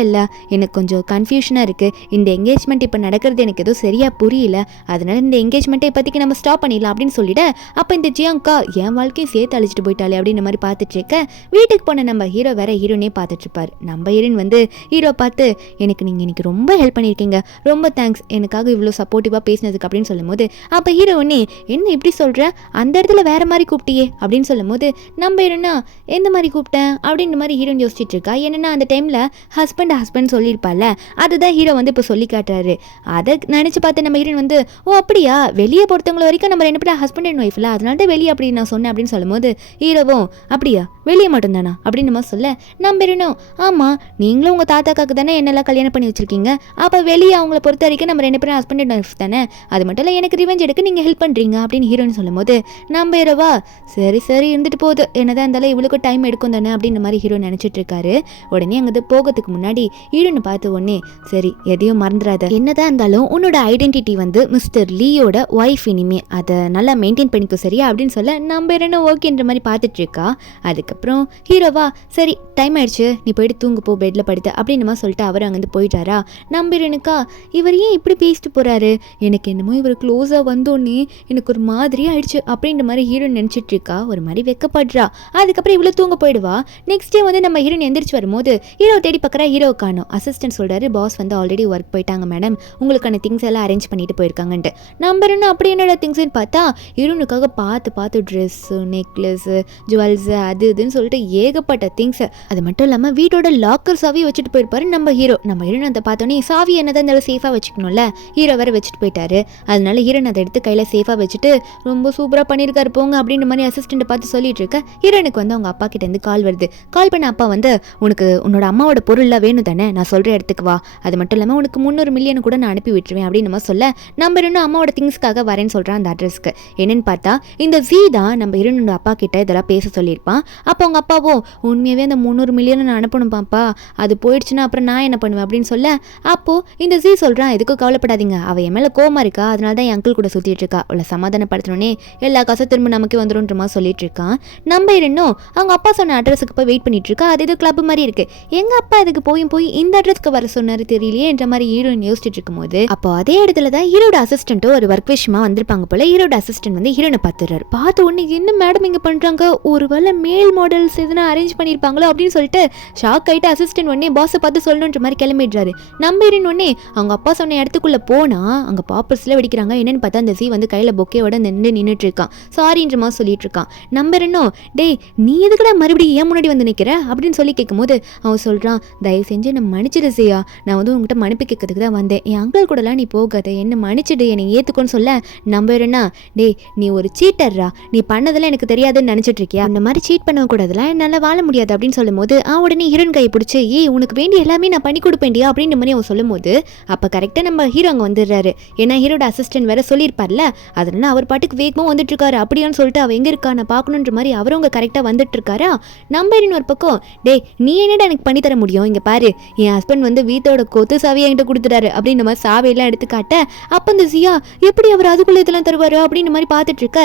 எனக்கு கொஞ்சம் கன்ஃபியூஷனா இருக்கு, இந்த என்கேஜ்மெண்ட் இப்ப நடக்கிறது எனக்கு எதுவும் சரியா புரியல, அதனால இந்த என்கேஜ்மெண்ட்டை இப்போதைக்கு நம்ம ஸ்டாப் பண்ணிடலாம் அப்படின்னு சொல்லிட்டு அப்போ இந்த ஜியாங்கா என் வாழ்க்கையும் சேர்த்து அழிச்சிட்டு போயிட்டாலே அப்படின்ற மாதிரி பார்த்துட்டு இருக்க. வீட்டுக்கு போன நம்ம ஹீரோ வேற ஹீரோனே பார்த்துட்டு இருப்பாரு. நம்ம ஹீரோயின் வந்து ஹீரோ பார்த்து எனக்கு நீங்கள் இன்னைக்கு ரொம்ப ஹெல்ப் பண்ணியிருக்கீங்க, ரொம்ப தேங்க்ஸ், எனக்கு எனக்காக இவ்வளோ சப்போர்ட்டிவாக பேசினதுக்கு அப்படின்னு சொல்லும்போது அப்போ ஹீரோ ஒன்னே என்ன இப்படி சொல்கிற, அந்த இடத்துல வேற மாதிரி கூப்பிட்டியே அப்படின்னு சொல்லும்போது நம்ம ஹீரோனா எந்த மாதிரி கூப்பிட்டேன் அப்படின்ற மாதிரி ஹீரோன் யோசிச்சுட்டு இருக்கா. என்னன்னா அந்த டைமில் ஹஸ்பண்ட் சொல்லியிருப்பால, அதுதான் ஹீரோ வந்து இப்போ சொல்லி காட்டுறாரு. அதை நினச்சி பார்த்து நம்ம ஹீரோன் வந்து ஓ அப்படியா, வெளியே பொறுத்தவங்கள வரைக்கும் நம்ம ரெண்டு பேரும் ஹஸ்பண்ட் அண்ட் ஒய்ஃப்ல, அதனால தான் வெளியே அப்படி நான் சொன்னேன் அப்படின்னு சொல்லும்போது ஹீரோவும் அப்படியா வெளியே மட்டும்தானா அப்படின்னு நம்ம சொல்ல நம்ம ஹீரோனும் ஆமாம் நீங்களும் உங்கள் தாத்தாக்காக்கு தானே என்னெல்லாம் கல்யாணம் பண்ணி வச்சிருக்கீங்க, அப்போ வெளியே அவங்கள பொறுத்த வரைக்கும் நம்ம ரெண்டு பேரும் ஹஸ்பண்ட் அண்ட் ஒய்ஃப் தானே, அது மட்டும் இல்லை எனக்கு ரிவெஞ்ச் எடுக்க நீங்கள் ஹெல்ப் பண்ணுறீங்க அப்படின்னு ஹீரோன்னு சொல்லும்போது நம்ம ஹீரோவா சரி இருந்துட்டு போகுது, என்னதான் இருந்தாலும் இவளுக்கு டைம் எடுக்கும் தானே அப்படின்ற மாதிரி ஹீரோ நினச்சிட்டு இருக்காரு. உடனே அங்கே போகிறதுக்கு முன்னாடி ஹீரோன்னு பார்த்து உடனே சரி எதையும் மறந்துடாத, என்னதான் இருந்தாலும் உன்னோட ஐடென்டிட்டி வந்து மிஸ்டர் லீயோட ஒய்ஃப், இனிமே அதை நல்லா மெயின்டைன் பண்ணிக்கோ சரியா அப்படின்னு சொல்ல நம்ம என்ன ஓகேன்ற மாதிரி பார்த்துட்டு இருக்கா. அதுக்கப்புறம் ஹீரோவா சரி டைம் ஆயிடுச்சு நீ போயிட்டு தூங்கு போ பெட்டில் படுத்து அப்படின்னு மாதிரி சொல்லிட்டு அவர் அங்கேருந்து போயிட்டாரா. நம்ம எனக்கா இவர் ஏன் இப்படி பேசிட்டு போகிறாரு, எனக்கு என்னமோ இவர் க்ளோஸாக வந்தோடனே எனக்கு ஒரு மாதிரி ஆயிடுச்சு அப்படின்ற மாதிரி ஹீரோன் நினச்சிட்டு இருக்கா. ஒரு மாதிரி வெக்கப்படுறா. அதுக்கப்புறம் இவ்வளோ தூங்க போயிடுவா. நெக்ஸ்ட் டே வந்து நம்ம ஹீரோன் எந்திரிச்சு வரும்போது ஹீரோ தேடி பார்க்குறா, ஹீரோ காணோம். அசிஸ்டன்ட் சொல்கிறாரு பாஸ் வந்து ஆல்ரெடி ஒர்க் போயிட்டாங்க மேடம், உங்களுக்கான திங்ஸ் எல்லாம் அரேஞ்ச் பண்ணிட்டு போயிருக்காங்கன்ட்டு. நம்ம என்ன அப்படி என்னோட திங்ஸ்ன்னு பார்த்தா ஹீரோனுக்காக பார்த்து ட்ரெஸ்ஸு நெக்லஸ்ஸு ஜுவல்ஸு அது இதுன்னு சொல்லிட்டு ஏகப்பட்ட திங்ஸ். அது மட்டும் இல்லாமல் வீட்டோட லாக்கர் சாவியை வச்சுட்டு போயிருப்பாரு நம்ம ஹீரோன் அதை பார்த்தோன்னே சாவி என்னதான் இருந்தாலும் சேஃபாக வச்சுக்கணும்ல, ஹீரோ வேற வச்சுட்டு போயிட்டாரு. அதனால ஹீரோன் அதை எடுத்து கையில் சேஃபாக வச்சுட்டு ரொம்ப சூப்பராக பண்ணியிருக்காரு போங்க அப்படின்ற மாதிரி அசிஸ்டண்ட்டை பார்த்து சொல்லிட்டு இருக்க. ஹீரோனுக்கு வந்து அவங்க அப்பா கிட்ட இருந்து கால் வருது. கால் பண்ண அப்பா வந்து உனக்கு உன்னோட அம்மாவோட பொருள்லாம் வேணும் தானே, நான் சொல்கிற இடத்துக்கு வா, அது மட்டும் இல்லாமல் உனக்கு 300 மில்லியன் கூட நான் அனுப்பி விட்டுருவேன் அப்படின்னு நம்ம சொல்ல நம்ம இன்னும் அம்மாவோட திங்ஸ்க்காக வரேன்னு சொல்கிறான் அந்த அட்ரஸ்க்கு. என்னன்னு பார்த்தா இந்த வி தான் நம்ம ஹீரோனோட அப்பா கிட்ட இதெல்லாம் பேச சொல்லியிருப்பான். அப்போ அவங்க அப்பாவும் உண்மையாகவே அந்த 300 மில்லியன் நான் அனுப்பணும் பாப்பா, அது போயிடுச்சுன்னா அப்புறம் நான் என்ன பண்ணுவேன் அப்படின்னு சொல்ல அப்போது இந்த ஜி சொல்கிறான் எதுக்கும் கவலைப்படாதீங்க, அவள் என் மேலே கோமா இருக்கா, அதனால தான் என் அங்கிள் கூட சுற்றிட்டு இருக்கா, அவளை சமாதானப்படுத்தணுன்னே எல்லா காசும் திரும்ப நமக்கு வந்துடும்ன்ற மாதிரி சொல்லிட்டு இருக்கான். நம்ம இன்னும் அவங்க அப்பா சொன்ன அட்ரஸுக்கு போய் வெயிட் பண்ணிட்டு இருக்கா. அது இது கிளப் மாதிரி இருக்கு. எங்க அப்பா இதுக்கு போய் இந்த அட்ரஸ்க்கு வர சொன்னாரு தெரியலையே என்ற மாதிரி ஹீரோயின் யோசிச்சுட்டு இருக்கும்போது அப்போ அதே இடத்துல தான் ஹீரோட அசிஸ்டன்ட்டும் ஒரு ஒர்க் விஷயமா வந்திருப்பாங்க போல. ஹீரோட அசிஸ்டன்ட் வந்து ஹீரோனை பார்த்துறாரு. பார்த்து உடனே என்ன மேடம் இங்க பண்றாங்க, ஒருவேளை மேல் மாடல்ஸ் எதுனா அரேஞ்ச் பண்ணிருப்பாங்களோ அப்படின்னு சொல்லிட்டு ஷாக் ஆயிட்டு அசிஸ்டன்ட் உடனே பாஸை பார்த்து சொல்லணுன்ற மாதிரி கிளம்பிடுறாரு. நம்ம ஹீரோயின் உடனே அவங்க அப்பா சொன்ன இடத்துக்குள்ள போனா அங்க பாப்பர்ஸ்ல வெடிக்கிறாங்க. என்னன்னு பார்த்தா அந்த சி வந்து கையில பொக்கையோட நின்றுட்டு இருக்கான். சாரின்ற மாதிரி சொல்லிட்டு இருக்கான். நம்ம இன்னும் டேய் நீ எதுக்குடா மறுபடியும் ஏன் முன்னாடி வந்து நிற்கிற அப்படின்னு சொல்லி கேட்கும்போது அவன் சொல்கிறான் தயவு செஞ்சு என்னை மன்னிச்சிடு செய்யா, நான் வந்து உங்ககிட்ட மன்னிப்பு கேட்கறதுக்கு தான் வந்தேன், என் அங்கிள் கூடலாம் நீ போகாத, என்னை மன்னிச்சிடு என்னை ஏற்றுக்கோன்னு சொல்ல நம்புறேன்னா டேய் நீ ஒரு சீட்டர்ரா, நீ பண்ணதெல்லாம் எனக்கு தெரியாதுன்னு நினச்சிட்டு இருக்கியா, அந்த மாதிரி சீட் பண்ண கூடாதுலாம் என்னால் வாழ முடியாது அப்படின்னு சொல்லும்போது உடனே ஹீரோயின் கையை பிடிச்சி உனக்கு வேண்டிய எல்லாமே நான் பண்ணி கொடுப்பேன்டியா அப்படின்ற மாதிரி அவன் சொல்லும்போது அப்போ கரெக்டாக நம்ம ஹீரோ அங்கே வந்துடுறாரு. ஏன்னா ஹீரோட அசிஸ்டன்ட் வேற சொல்லியிருப்பார்ல, அதனால அவர் பாட்டுக்கு வேகமாக வந்துட்டு இருக்காரு. அப்படியான்னு சொல்லிட்டு அவன் எங்கே இருக்கா நான் பார்க்கணுன்ற மாதிரி அவரும் அங்கே கரெக்டாக வந்துட்டு இருக்காரா. நம்ம ஒரு பக்கம் டேய் நீ என்னடா எனக்கு பண்ணி தர முடியும், இங்கே பாரு என் ஹஸ்பண்ட் வந்து வீட்டோட கொத்து சாவியை என்கிட்ட கொடுத்துட்டாரு அப்படின்ற மாதிரி சாவையெல்லாம் எடுத்து காட்ட அப்போ இந்த சியா எப்படி அவர் அதுக்குள்ளே இதெல்லாம் தருவாரு அப்படின்ற மாதிரி பார்த்துட்டு இருக்க.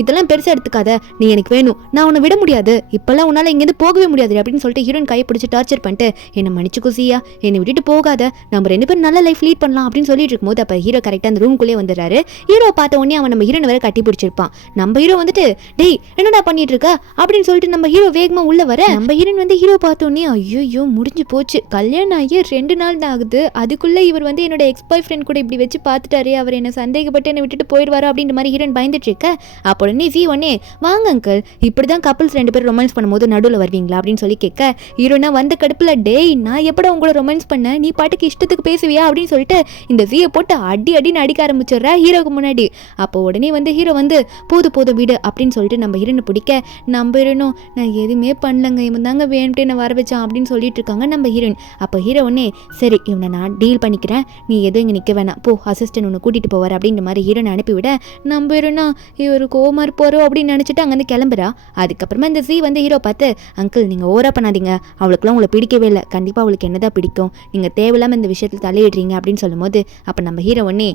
இதெல்லாம் பெருசாக எடுத்துக்காத, நீ எனக்கு வேணும், நான் உன்னை விட முடியாது, இப்பெல்லாம் உன்னால் இங்கேருந்து போகவே முடியாது அப்படின்னு சொல்லிட்டு ஹீரோயின் கையை பிடிச்சி டார்ச்சர் பண்ணிட்டு என்னை மன்னிச்சுக்கோ சியா, என்னை விட்டுட்டு போகாத, நம்ம ரெண்டு பேரும் நல்ல லைஃப் லீட் பண்ணலாம் அப்படின்னு சொல்லிட்டு இருக்கும்போது அப்போ ஹீரோ கரெக்டாக அந்த ரூம்குள்ளே வந்துடுறாரு. ஹீரோ பார்த்த உடனே அவன் நம்ம ஹீரோனை வேற கட்டி பிடிச்சிருப்பான். நம்ம ஹீரோ வந்துட்டு டேய் என்னடா பண்ணிட்டு இருக்க அப்படின்னு சொல்லிட்டு நம்ம ஹீரோ வேகமா உள்ள வர நம்ம ஹீரோயின் வந்து ஹீரோ பார்த்தோன்னே ஐயோ முடிஞ்சு போச்சு, கல்யாணம் ஆகி 2 நாள் தான் ஆகுது, அதுக்குள்ள இவர் வந்து என்னோட எக்ஸ் பாய் ஃப்ரெண்ட் கூட இப்படி வச்சு பார்த்துட்டாரு, அவர் என்ன சந்தேகப்பட்டு என்னை விட்டுட்டு போயிடுவாரோ அப்படின்ற மாதிரி ஹீரோயின் பயந்துட்டு இருக்க. அப்போ உடனே வி ஒன்னே வாங்க அங்கிள், இப்படிதான் கப்பல்ஸ் 2 பேரும் ரொமான்ஸ் பண்ணும்போது நடுவில் வருவீங்களா அப்படின்னு சொல்லி கேட்க ஹீரோனா வந்த கடுப்புல டேய் நான் எப்படா உங்களோட ரொமான்ஸ் பண்ண, நீ பாட்டுக்கு இஷ்டத்துக்கு பேசுவியா அப்படின்னு சொல்லிட்டு இந்த வியை போட்டு அடின்னு அடிக்க ஆரம்பிச்சிடுறா ஹீரோக்கு முன்னாடி. அப்போ உடனே வந்து ஹீரோ வந்து போது வீடு அப்படின்னு சொல்லிட்டு நம்ம ஹீரோனை பிடிக்க நம்ம ஹீரோனும் நான் எதுவுமே பண்ணலங்க, இவன் தாங்க வேணும்ட்டு என்ன வர வச்சான் அப்படின்னு சொல்லிட்டு இருக்காங்க நம்ம ஹீரோயின். அப்போ ஹீரோ ஒன்னே சரி இவனை நான் டீல் பண்ணிக்கிறேன், நீ எதுவும் இங்கே நிற்க வேணாம் போ, அசிஸ்டன்ட் உன்னை கூட்டிகிட்டு போவார் அப்படின்ற மாதிரி ஹீரோனை அனுப்பிவிட நம்ம ஹீரோனா இவர் கோமார் போகிறோம் அப்படின்னு நினச்சிட்டு அங்கேருந்து கிளம்புறா. அதுக்கப்புறமா இந்த சி வந்து ஹீரோ பார்த்து அங்கிள் நீங்கள் ஓவரா பண்ணாதீங்க, அவளுக்குலாம் உங்களை பிடிக்கவே இல்லை, கண்டிப்பாக அவளுக்கு என்னதான் பிடிக்கும், நீங்கள் தேவையில்லாமல் இந்த விஷயத்தில் தலையிடுறீங்க அப்படின்னு சொல்லும்போது அப்போ நம்ம ஹீரோ ஒன்னே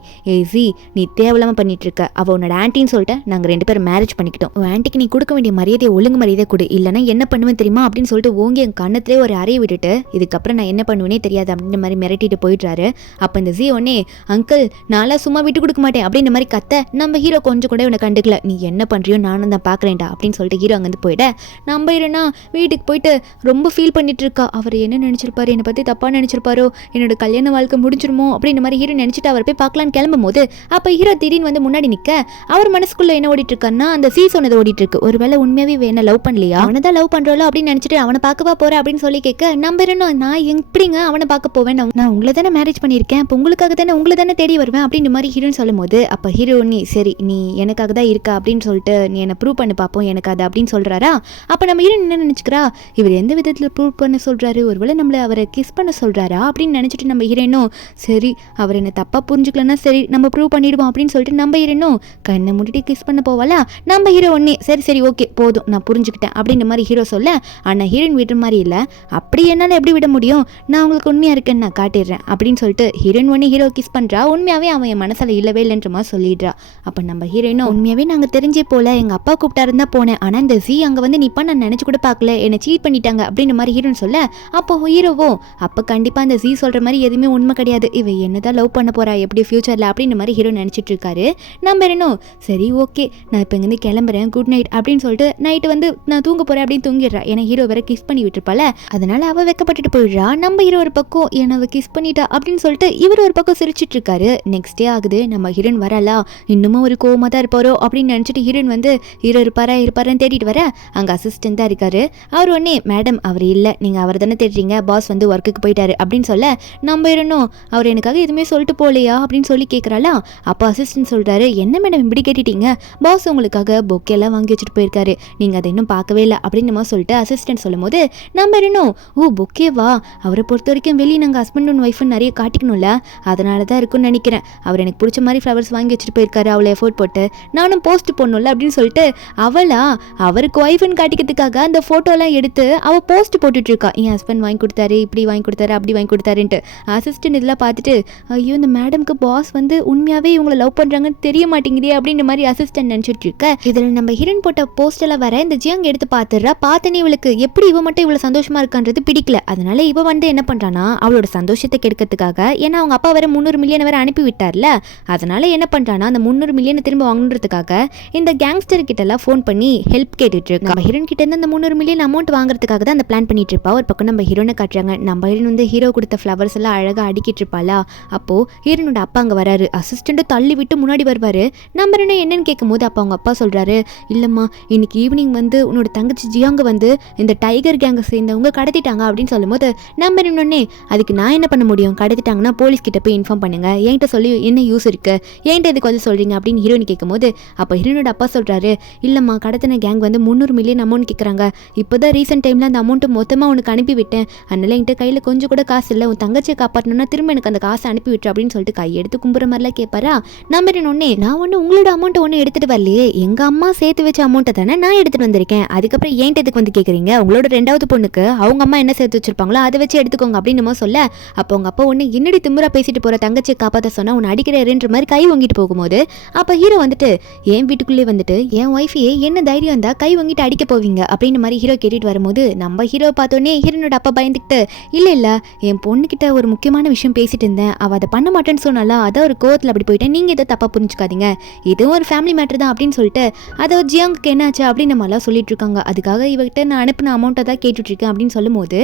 சி நீ தேவையில்லாமல் பண்ணிட்டு இருக்க, அவள் உன்னோட ஆன்ட்டின்னு சொல்லிட்டு நாங்கள் 2 பேரும் மேரேஜ் பண்ணிக்கிட்டோம், உன் ஆன்ட்டிக்கு நீ கொடுக்க வேண்டிய மரியாதையை ஒழுங்கு மரியாதை கொடு, இல்லைனா என்ன பண்ணுவேன் தெரியுமா அப்படின்னு சொல்லிட்டு ஓங்கி என் கண்ணத்திலே ஒரு அறையை விட்டுட்டு இதுக்கப்புறம் நான் என்ன பண்ணுவேனே தெரியாது அப்படின்ற மாதிரி மிரட்டிட்டு போயிடுறாரு. அப்போ இந்த ஜி ஒன்னே அங்கிள் நான்லாம் சும்மா விட்டு கொடுக்க மாட்டேன் அப்படின்ற மாதிரி கத்த நம்ம ஹீரோ கொஞ்சம் கூட இவனை கண்டுக்கல, நீ என்ன பண்ணுறியோ நானும் தான் பார்க்குறேன்டா அப்படின்னு சொல்லிட்டு ஹீரோ அங்கேருந்து போயிட நம்ம ஹீரோனா வீட்டுக்கு போயிட்டு ரொம்ப ஃபீல் பண்ணிட்டு இருக்கா. அவர் என்ன நினச்சிருப்பாரு, என்னை பற்றி தப்பாக நினச்சிருப்பாரோ, என்னோட கல்யாண வாழ்க்கை முடிஞ்சிருமோ அப்படின்ற மாதிரி மாதிரி ஹீரோ நினைச்சிட்டு அவர் போய் பார்க்கலான்னு கிளம்பும் போது அப்ப ஹீரோ திடீர்னு வந்து முன்னாடி நிக்க அவர் மனசுக்குள்ள என்ன ஓடிட்டு இருக்காருன்னா அந்த சீ சொன்னது ஓடிட்டு இருக்கு. ஒருவேளை உண்மையாவே வேணா லவ் பண்ணலையா, அவனதான் லவ் பண்றோம் அப்படின்னு நினைச்சிட்டு அவனை பார்க்கவா போற அப்படின்னு சொல்லி கேட்க நம்புறேன் நான் எப்படிங்க அவனை பார்க்க போவேன், நான் உங்களை தானே மேரேஜ் பண்ணியிருக்கேன், அப்போ உங்களுக்காக தானே உங்களை தானே தேடி வருவேன் அப்படின்னு மாதிரி ஹீரோன்னு சொல்லும் போது அப்ப ஹீரோ நீ சரி நீ எனக்காக தான் இருக்கா அப்படின்னு சொல்லிட்டு நீ என்ன ப்ரூவ் பண்ணி பார்ப்போம் எனக்கு அது அப்படின்னு சொல்றாரா. அப்ப நம்ம ஹீரோன் என்ன நினைச்சுக்கிறா, இவர் எந்த விதத்துல ப்ரூவ் பண்ண சொல்றாரு, ஒருவேளை நம்மள அவரை கிஸ் பண்ண சொல்றாரா அப்படின்னு நினைச்சிட்டு நம்ம ஹீரோனும் சரி அவர் என்ன தப்பா புரிஞ்சுக்கலன்னா சரி நம்ம ப்ரூவ் பண்ணிடுவோம் அப்படின்னு சொல்லிட்டு நம்ம ஹீரோனும் கண்ணை மூடிட்டு கிஸ் பண்ண போவாளா. நம்ம ஹீரோ ஒன்னே சரி சரி ஓகே போதும் நான் புரிஞ்சுக்கிட்டேன் அப்படின்ற மாதிரி ஹீரோ சொல்ல ஆனா ஹீரோயின் விடுற மாதிரி இல்ல, அப்படி என்னால எப்படி விட முடியும், நான் உங்களுக்கு உண்மையா இருக்கேன்னு நான் காட்டிடுறேன் அப்படின்னு சொல்லிட்டு ஹீரோயின் ஒன்னே ஹீரோ கிஸ் பண்றா. உண்மையாவே அவன் என் மனசுல இல்லவே இல்லைன்ற மாதிரி சொல்லிடுறா. அப்ப நம்ம ஹீரோயினும் உண்மையாவே நாங்க தெரிஞ்சே போல எங்க அப்பா கூப்பிட்டாரு தான் போனேன், ஆனா இந்த ஜி அங்க வந்து நிப்பா நான் நினைச்சு கூட பார்க்கல, என்ன சீட் பண்ணிட்டாங்க அப்படின்ற மாதிரி ஹீரோன்னு சொல்ல அப்போ ஹீரோவோ அப்ப கண்டிப்பா அந்த ஜி சொல்ற மாதிரி எதுவுமே உண்மை கிடையாது, இவ என்னதான் லவ் பண்ண போறா எப்படி ஃபியூச்சர்ல அப்படின்ற மாதிரி ஹீரோ நினைச்சிட்டு இருக்காரு. நம்ம இன்னும் சரி ஓகே நான் இப்போ இங்கேருந்து கிளம்புறேன் குட் நைட் அப்படின்னு சொல்லிட்டு நைட்டு வந்து நான் தூங்க போறேன் அப்படின்னு தூங்கிடுறா. ஏன்னா ஹீரோ வேற கிஸ் பண்ணி விட்டுருப்பால அதனால அவ வெக்கப்பட்டுட்டு போயிடுறா. நம்ம ஹீரோ ஒரு பக்கம் என்னவ கிஸ் பண்ணிட்டா அப்படின்னு சொல்லிட்டு இவர் ஒரு பக்கம் சிரிச்சிட்டு இருக்காரு. நெக்ஸ்ட் டே ஆகுது, நம்ம ஹீரோயின் வரலா இன்னமும் ஒரு கோவமா தான் இருப்பாரோ அப்படின்னு நினைச்சிட்டு ஹீரோயின் வந்து ஹீரோ இருப்பாருன்னு தேடிட்டு வர அங்க அசிஸ்டன்ட் தான் இருக்காரு. அவர் உடனே மேடம் அவர் இல்ல நீங்க அவர் தானே தேடுறீங்க, பாஸ் வந்து ஒர்க்குக்கு போயிட்டாரு அப்படின்னு சொல்ல நம்ம ஹீரோனும் அவர் எனக்காக எதுவுமே சொல்லிட்டு போலையா அப்படின்னு சொல்லி கேட்கறாளா. அப்போ அசிஸ்டன்ட் சொல்றாரு என்ன மேடம் இப்படி கேட்டுட்டீங்க, பாஸ் உங்களுக்காக பொக்கெல்லாம் வாங்கி வச்சுட்டு போயிருக்காரு, நீங்க அதை இன்னும் பார்க்கவே இல்லை அப்படின்னு சொல்லிட்டு அசிஸ்டன்ட் சொல்லும் போது நம்ம இன்னும் ஓ பொக்கேவா, அவரை பொறுத்த வரைக்கும் வெளியே நாங்கள் ஹஸ்பண்ட் அண்ட் ஒய்ஃப்னு நிறைய காட்டிக்கணும்ல அதனால தான் இருக்குன்னு நினைக்கிறேன், அவர் எனக்கு பிடிச்ச மாதிரி ஃப்ளவர்ஸ் வாங்கி வச்சுட்டு போயிருக்காரு, அவளை எஃபோர்ட் போட்டு நானும் போஸ்ட் போடணும்ல அப்படின்னு சொல்லிட்டு அவளா அவருக்கு ஒய்ஃப்னு காட்டிக்கிறதுக்காக அந்த ஃபோட்டோலாம் எடுத்து அவள் போஸ்ட் போட்டுட்டு இருக்கா, என் ஹஸ்பண்ட் வாங்கி கொடுத்தாரு இப்படி வாங்கி கொடுத்தாரு அப்படி வாங்கி கொடுத்தாருன்ட்டு. அசிஸ்டன்ட் இதெல்லாம் பார்த்துட்டு ஐயோ இந்த மேடம்க்கு பாஸ் வந்து உண்மையாவே இவங்களை லவ் பண்றாங்கன்னு தெரிய மாட்டேங்குதே அப்படின்ற மாதிரி அசிஸ்டன்ட் நினைச்சிட்டு இருக்க. இதுல நம்ம ஹீரோயின் போட்ட போஸ்டர்ல வர இந்த ஜியாங் எடுத்து பார்த்துடுறா. பார்த்தனே இவளுக்கு எப்படி இவ மட்டும் இவ்வளவு சந்தோஷமா இருக்கான்றது பிடிக்கல. அதனால இவ வந்து என்ன பண்றானா அவளோட சந்தோஷத்தை கெடுக்கிறதுக்காக, ஏன்னா அவங்க அப்பா வேற 300 மில்லியன் வேற அனுப்பி விட்டார்ல, அதனால என்ன பண்றானா அந்த 300 மில்லியனை திரும்ப வாங்குறதுக்காக இந்த கேங்ஸ்டர் கிட்ட எல்லாம் ஃபோன் பண்ணி ஹெல்ப் கேட்டுட்டு இருக்கு. நம்ம ஹீரோயின் கிட்ட இருந்து அந்த 300 மில்லியன் அமௌண்ட் வாங்குறதுக்காக தான் அந்த பிளான் பண்ணிட்டு இருப்பா. ஒரு பக்கம் நம்ம ஹீரோனை காட்டுறாங்க, நம்ம ஹீரோன் வந்து ஹீரோ கொடுத்த ஃப்ளவர்ஸ் எல்லாம் அழகா அடிக்கிட்டு இருப்பாளா. அப்போ ஹீரோனோட அப்பா அங்க வராரு, அசிஸ்டன்ட் தள்ளி விட்டு முன்னாடி வருவாரு. நம்ம என்னன்னு கேட்கும் போது அப்ப அவங்க அப்பா சொல்றாரு இல்லம்மா இன்னைக்கு ஈவினிங் வந்து உன்னோட தங்கச்சி ஜியாங்க வந்து இந்த டைகர் கேங்கை சேர்ந்தவங்க கடத்திட்டாங்க அப்படின்னு சொல்லும் போது நம்ம இன்னொன்னே அதுக்கு நான் என்ன பண்ண முடியும், கடத்திட்டாங்கன்னா போலீஸ் கிட்ட போய் இன்ஃபார்ம் பண்ணுங்க, என்கிட்ட சொல்லி என்ன யூஸ் இருக்கு, என்கிட்ட இதுக்கு வந்து சொல்றீங்க அப்படின்னு ஹீரோயின் கேட்கும் போது அப்ப ஹீரோனோட அப்பா சொல்றாரு இல்லம்மா கடத்தின கேங் வந்து 300 மில்லியன் அமௌண்ட் கேட்கறாங்க, இப்போதான் ரீசெண்ட் டைம்ல அந்த அமௌண்ட் மொத்தமா உனக்கு அனுப்பி விட்டேன், அதனால என்கிட்ட கையில கொஞ்சம் கூட காசு இல்லை, உன் தங்கச்சியை காப்பாற்றணும்னா திரும்ப எனக்கு அந்த காசை அனுப்பி விட்டு அப்படின்னு சொல்லிட்டு கையெடுத்து கும்புற மாதிரிலாம் கேட்பாரா. நம்ம இன்னொன்னே நான் ஒன்று உங்களோட அமௌண்ட் ஒன்று எடுத்துட்டு வரலையே, எங்க அம்மா சேர்த்து வச்ச அமௌண்ட்டை தானே நான் எடுத்துட்டு வந்திருக்கேன், அதுக்கப்புறம் ஏன் எதுக்கு வந்து கேட்குறீங்க, உங்களோட 2வது பொண்ணுக்கு அவங்க அம்மா என்ன சேர்த்து வச்சிருப்பாங்களோ அதை வச்சு எடுத்துக்கோங்க அப்படின்னு சொல்ல அப்போ உங்க அப்பா ஒன்று என்னடி திமுறா பேசிட்டு போற தங்கச்சியை காப்பாற்ற சொன்னா உன்னை அடிக்கிறேன்ற மாதிரி கை வாங்கிட்டு போகும்போது அப்போ ஹீரோ வந்துட்டு என் வீட்டுக்குள்ளே வந்துட்டு என் ஒய்ஃபையே என்ன தைரியம் இருந்தா கை வாங்கிட்டு அடிக்க போவீங்க அப்படின்னு மாதிரி ஹீரோ கேட்டுட்டு வரும்போது நம்ம ஹீரோ பார்த்தோன்னே ஹீரோனோட அப்பா பயந்துக்கிட்டு இல்ல என் பொண்ணுகிட்ட ஒரு முக்கியமான விஷயம் பேசிட்டு இருந்தேன், அவ அதை பண்ண மாட்டேன்னு சொன்னால அதான் ஒரு கோவத்தில் அப்படி போயிட்டேன், நீங்க இதை தப்பா புரிஞ்சுக்காதீங்க, இதுவும் ஒரு ஃபேமிலி மேட்டர் தான் அப்படின்னு சொல்லிட்டு அதை ஜியாங்குக்கு என்னாச்சு அப்படின்னு நம்மளாம் சொல்லிட்டு இருக்காங்க. அதுக்காக இவகிட்ட நான் அனுப்பின அமௌண்ட்டை தான் கேட்டுட்டு இருக்கேன் அப்படின்னு சொல்லும் போது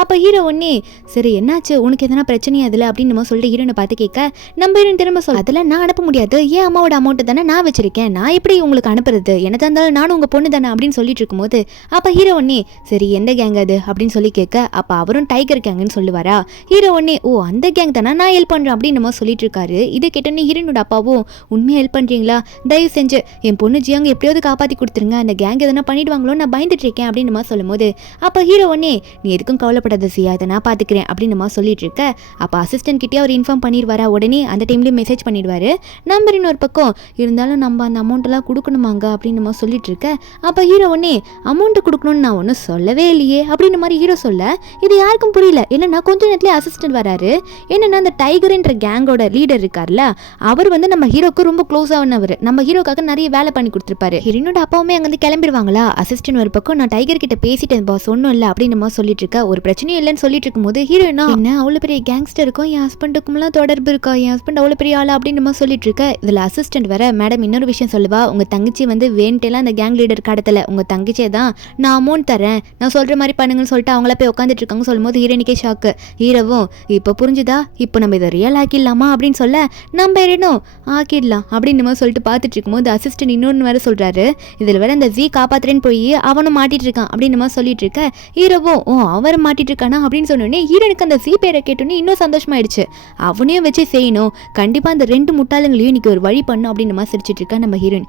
அப்போ ஹீரோ ஒன்னே சரி என்னாச்சு உனக்கு எதனா பிரச்சனையா அதில் அப்படின்னு நம்ம சொல்லிட்டு ஹீரோனை பார்த்து கேட்க நம்ம ஹீரோன் திரும்ப சொல்ல அதெல்லாம் நான் அனுப்ப முடியாது, ஏன் அம்மாவோட அமௌண்ட்டை தானே நான் வச்சிருக்கேன், நான் எப்படி உங்களுக்கு அனுப்புறது, என்னதான் இருந்தாலும் நானும் உங்க பொண்ணு தானே அப்படின்னு சொல்லிட்டு இருக்கும்போது அப்போ ஹீரோ ஒன்னே சரி எந்த கேங் அது அப்படின்னு சொல்லி கேட்க அப்போ அவரும் டைகர் கேங்குன்னு சொல்லுவாரா. ஹீரோ ஒன்னே ஓ அந்த கேங் தானே நான் ஹெல்ப் பண்றேன் அப்படின்னு நம்ம சொல்லிட்டு இருக்காரு. இதை கேட்டோன்னே ஹீரோனோட அப்பாவும் உண்மையை ஹெல்ப் பண்றீங்களா, தயவு செஞ்சு என் பொண்ணு ஜியாங்க எப்படியாவது காப்பாற்றி கொடுத்துருங்க, அந்த கேங் எதனா பண்ணிடுவாங்களோ நான் பயந்துட்டு இருக்கேன் அப்படின்னு நம்ம சொல்லும் போது அப்போ ஹீரோ ஒன்னே நீ எதுக்கும் கவலைப்படாத சியா அதை நான் பார்த்துக்கிறேன் அப்படின்னு நம்ம சொல்லிட்டு இருக்க. அப்போ அசிஸ்டன்ட் கிட்டே அவர் இன்ஃபார்ம் பண்ணிடுவாரா, உடனே அந்த டைம்லேயே மெசேஜ் பண்ணிடுவாரு. நம்பர் இன்னொரு பக்கம் இருந்தாலும் நம்ம அந்த அமௌண்ட்டெல்லாம் கொடுக்கணுமாங்க அப்படின்னு நம்ம சொல்லிட்டு இருக்க. அப்போ ஹீரோ ஒன்னே அமௌண்ட்டு கொடுக்கணும்னு நான் ஒன்றும் சொல்லவே இல்லையே அப்படின்னு மாதிரி ஹீரோ சொல்ல இது யாருக்கும் புரியல. என்னன்னா கொஞ்ச நேரத்துலேயே அசிஸ்டன்ட் வராரு. என்னன்னா அந்த டைகர்ன்ற கேங்கோட லீடர் இருக்கார்ல அவர் வந்து நம்ம ஹீரோக்கு ரொம்ப க்ளோஸ் ஆனவர், நம்ம ஹீரோக்காக நிறைய வேலை பண்ணி கொடுத்துருப்பாரு. ஹீரோனோட அப்பாவுமே அங்கேருந்து கிளம்பிடுவாங்களா. அசிஸ்டன்ட் ஒரு பக்கம் நான் டைகர் கிட்ட பேசிட்டேன் பாஸ் ஒன்றும் இல்லை அப்படின்னு நம்ம சொல்லிட்டு இருக்க. ஒரு பிரச்சனையும் இல்லைன்னு சொல்லிட்டு இருக்கும்போது ஹீரோனா என்ன அவ்வளோ பெரிய கேங்ஸ்டருக்கும் என் ஹஸ்பண்டுக்கும்லாம் தொடர்பு இருக்கா, என் ஹஸ்பண்ட் அவ்வளோ பெரிய ஆளா அப்படின்னு நம்ம சொல்லிட்டு இருக்க. இதில் அசிஸ்டன்ட் வர மேடம் இன்னொரு விஷயம் சொல்லுவா, உங்க தங்கச்சி வந்து வேண்டெல்லாம் அந்த கேங் லீடர் கடத்தல, உங்க தங்கச்சியை தான் நான் அமௌண்ட் தரேன் நான் சொல்ற மாதிரி பண்ணுங்கன்னு சொல்லிட்டு அவங்கள போய் உட்காந்துட்டு இருக்காங்க சொல்லும் போது ஹீரோனிக்கே ஷாக்கு. ஹீரோவும் இப்போ புரிஞ்சுதா, இப்போ நம்ம இதை ரியல் ஆக்கிடலாமா அப்படின்னு சொல்ல நம்ம ஹீரோனும் ஆக்கிடலாம் அப்படின்னு நம்ம சொல்லிட்டு பார்த்துட்டு இருக்கும்போது அசிஸ்டன்ட் இன்னொன்று வேற சொல்கிறாரு, இதில் வேற அந்த ஜி காப்பாத்துறேன்னு போய் அவனும் மாட்டிட்டு இருக்கான் அப்படின்னு நம்ம சொல்லிட்டு இருக்க ஹீரோவும் அவர் மாட்டிட்டு இருக்கானா அப்படின்னு சொன்னோடனே ஹீரோனுக்கு அந்த ஜி பேரை கேட்டோன்னே இன்னும் சந்தோஷமாயிடுச்சு. அவனையும் வச்சு செய்யணும், கண்டிப்பாக அந்த 2 முட்டாளங்களையும் இன்னைக்கு ஒரு வழி பண்ணும் அப்படின்னு நம்ம சிரிச்சிட்டு இருக்கா நம்ம ஹீரோயின்.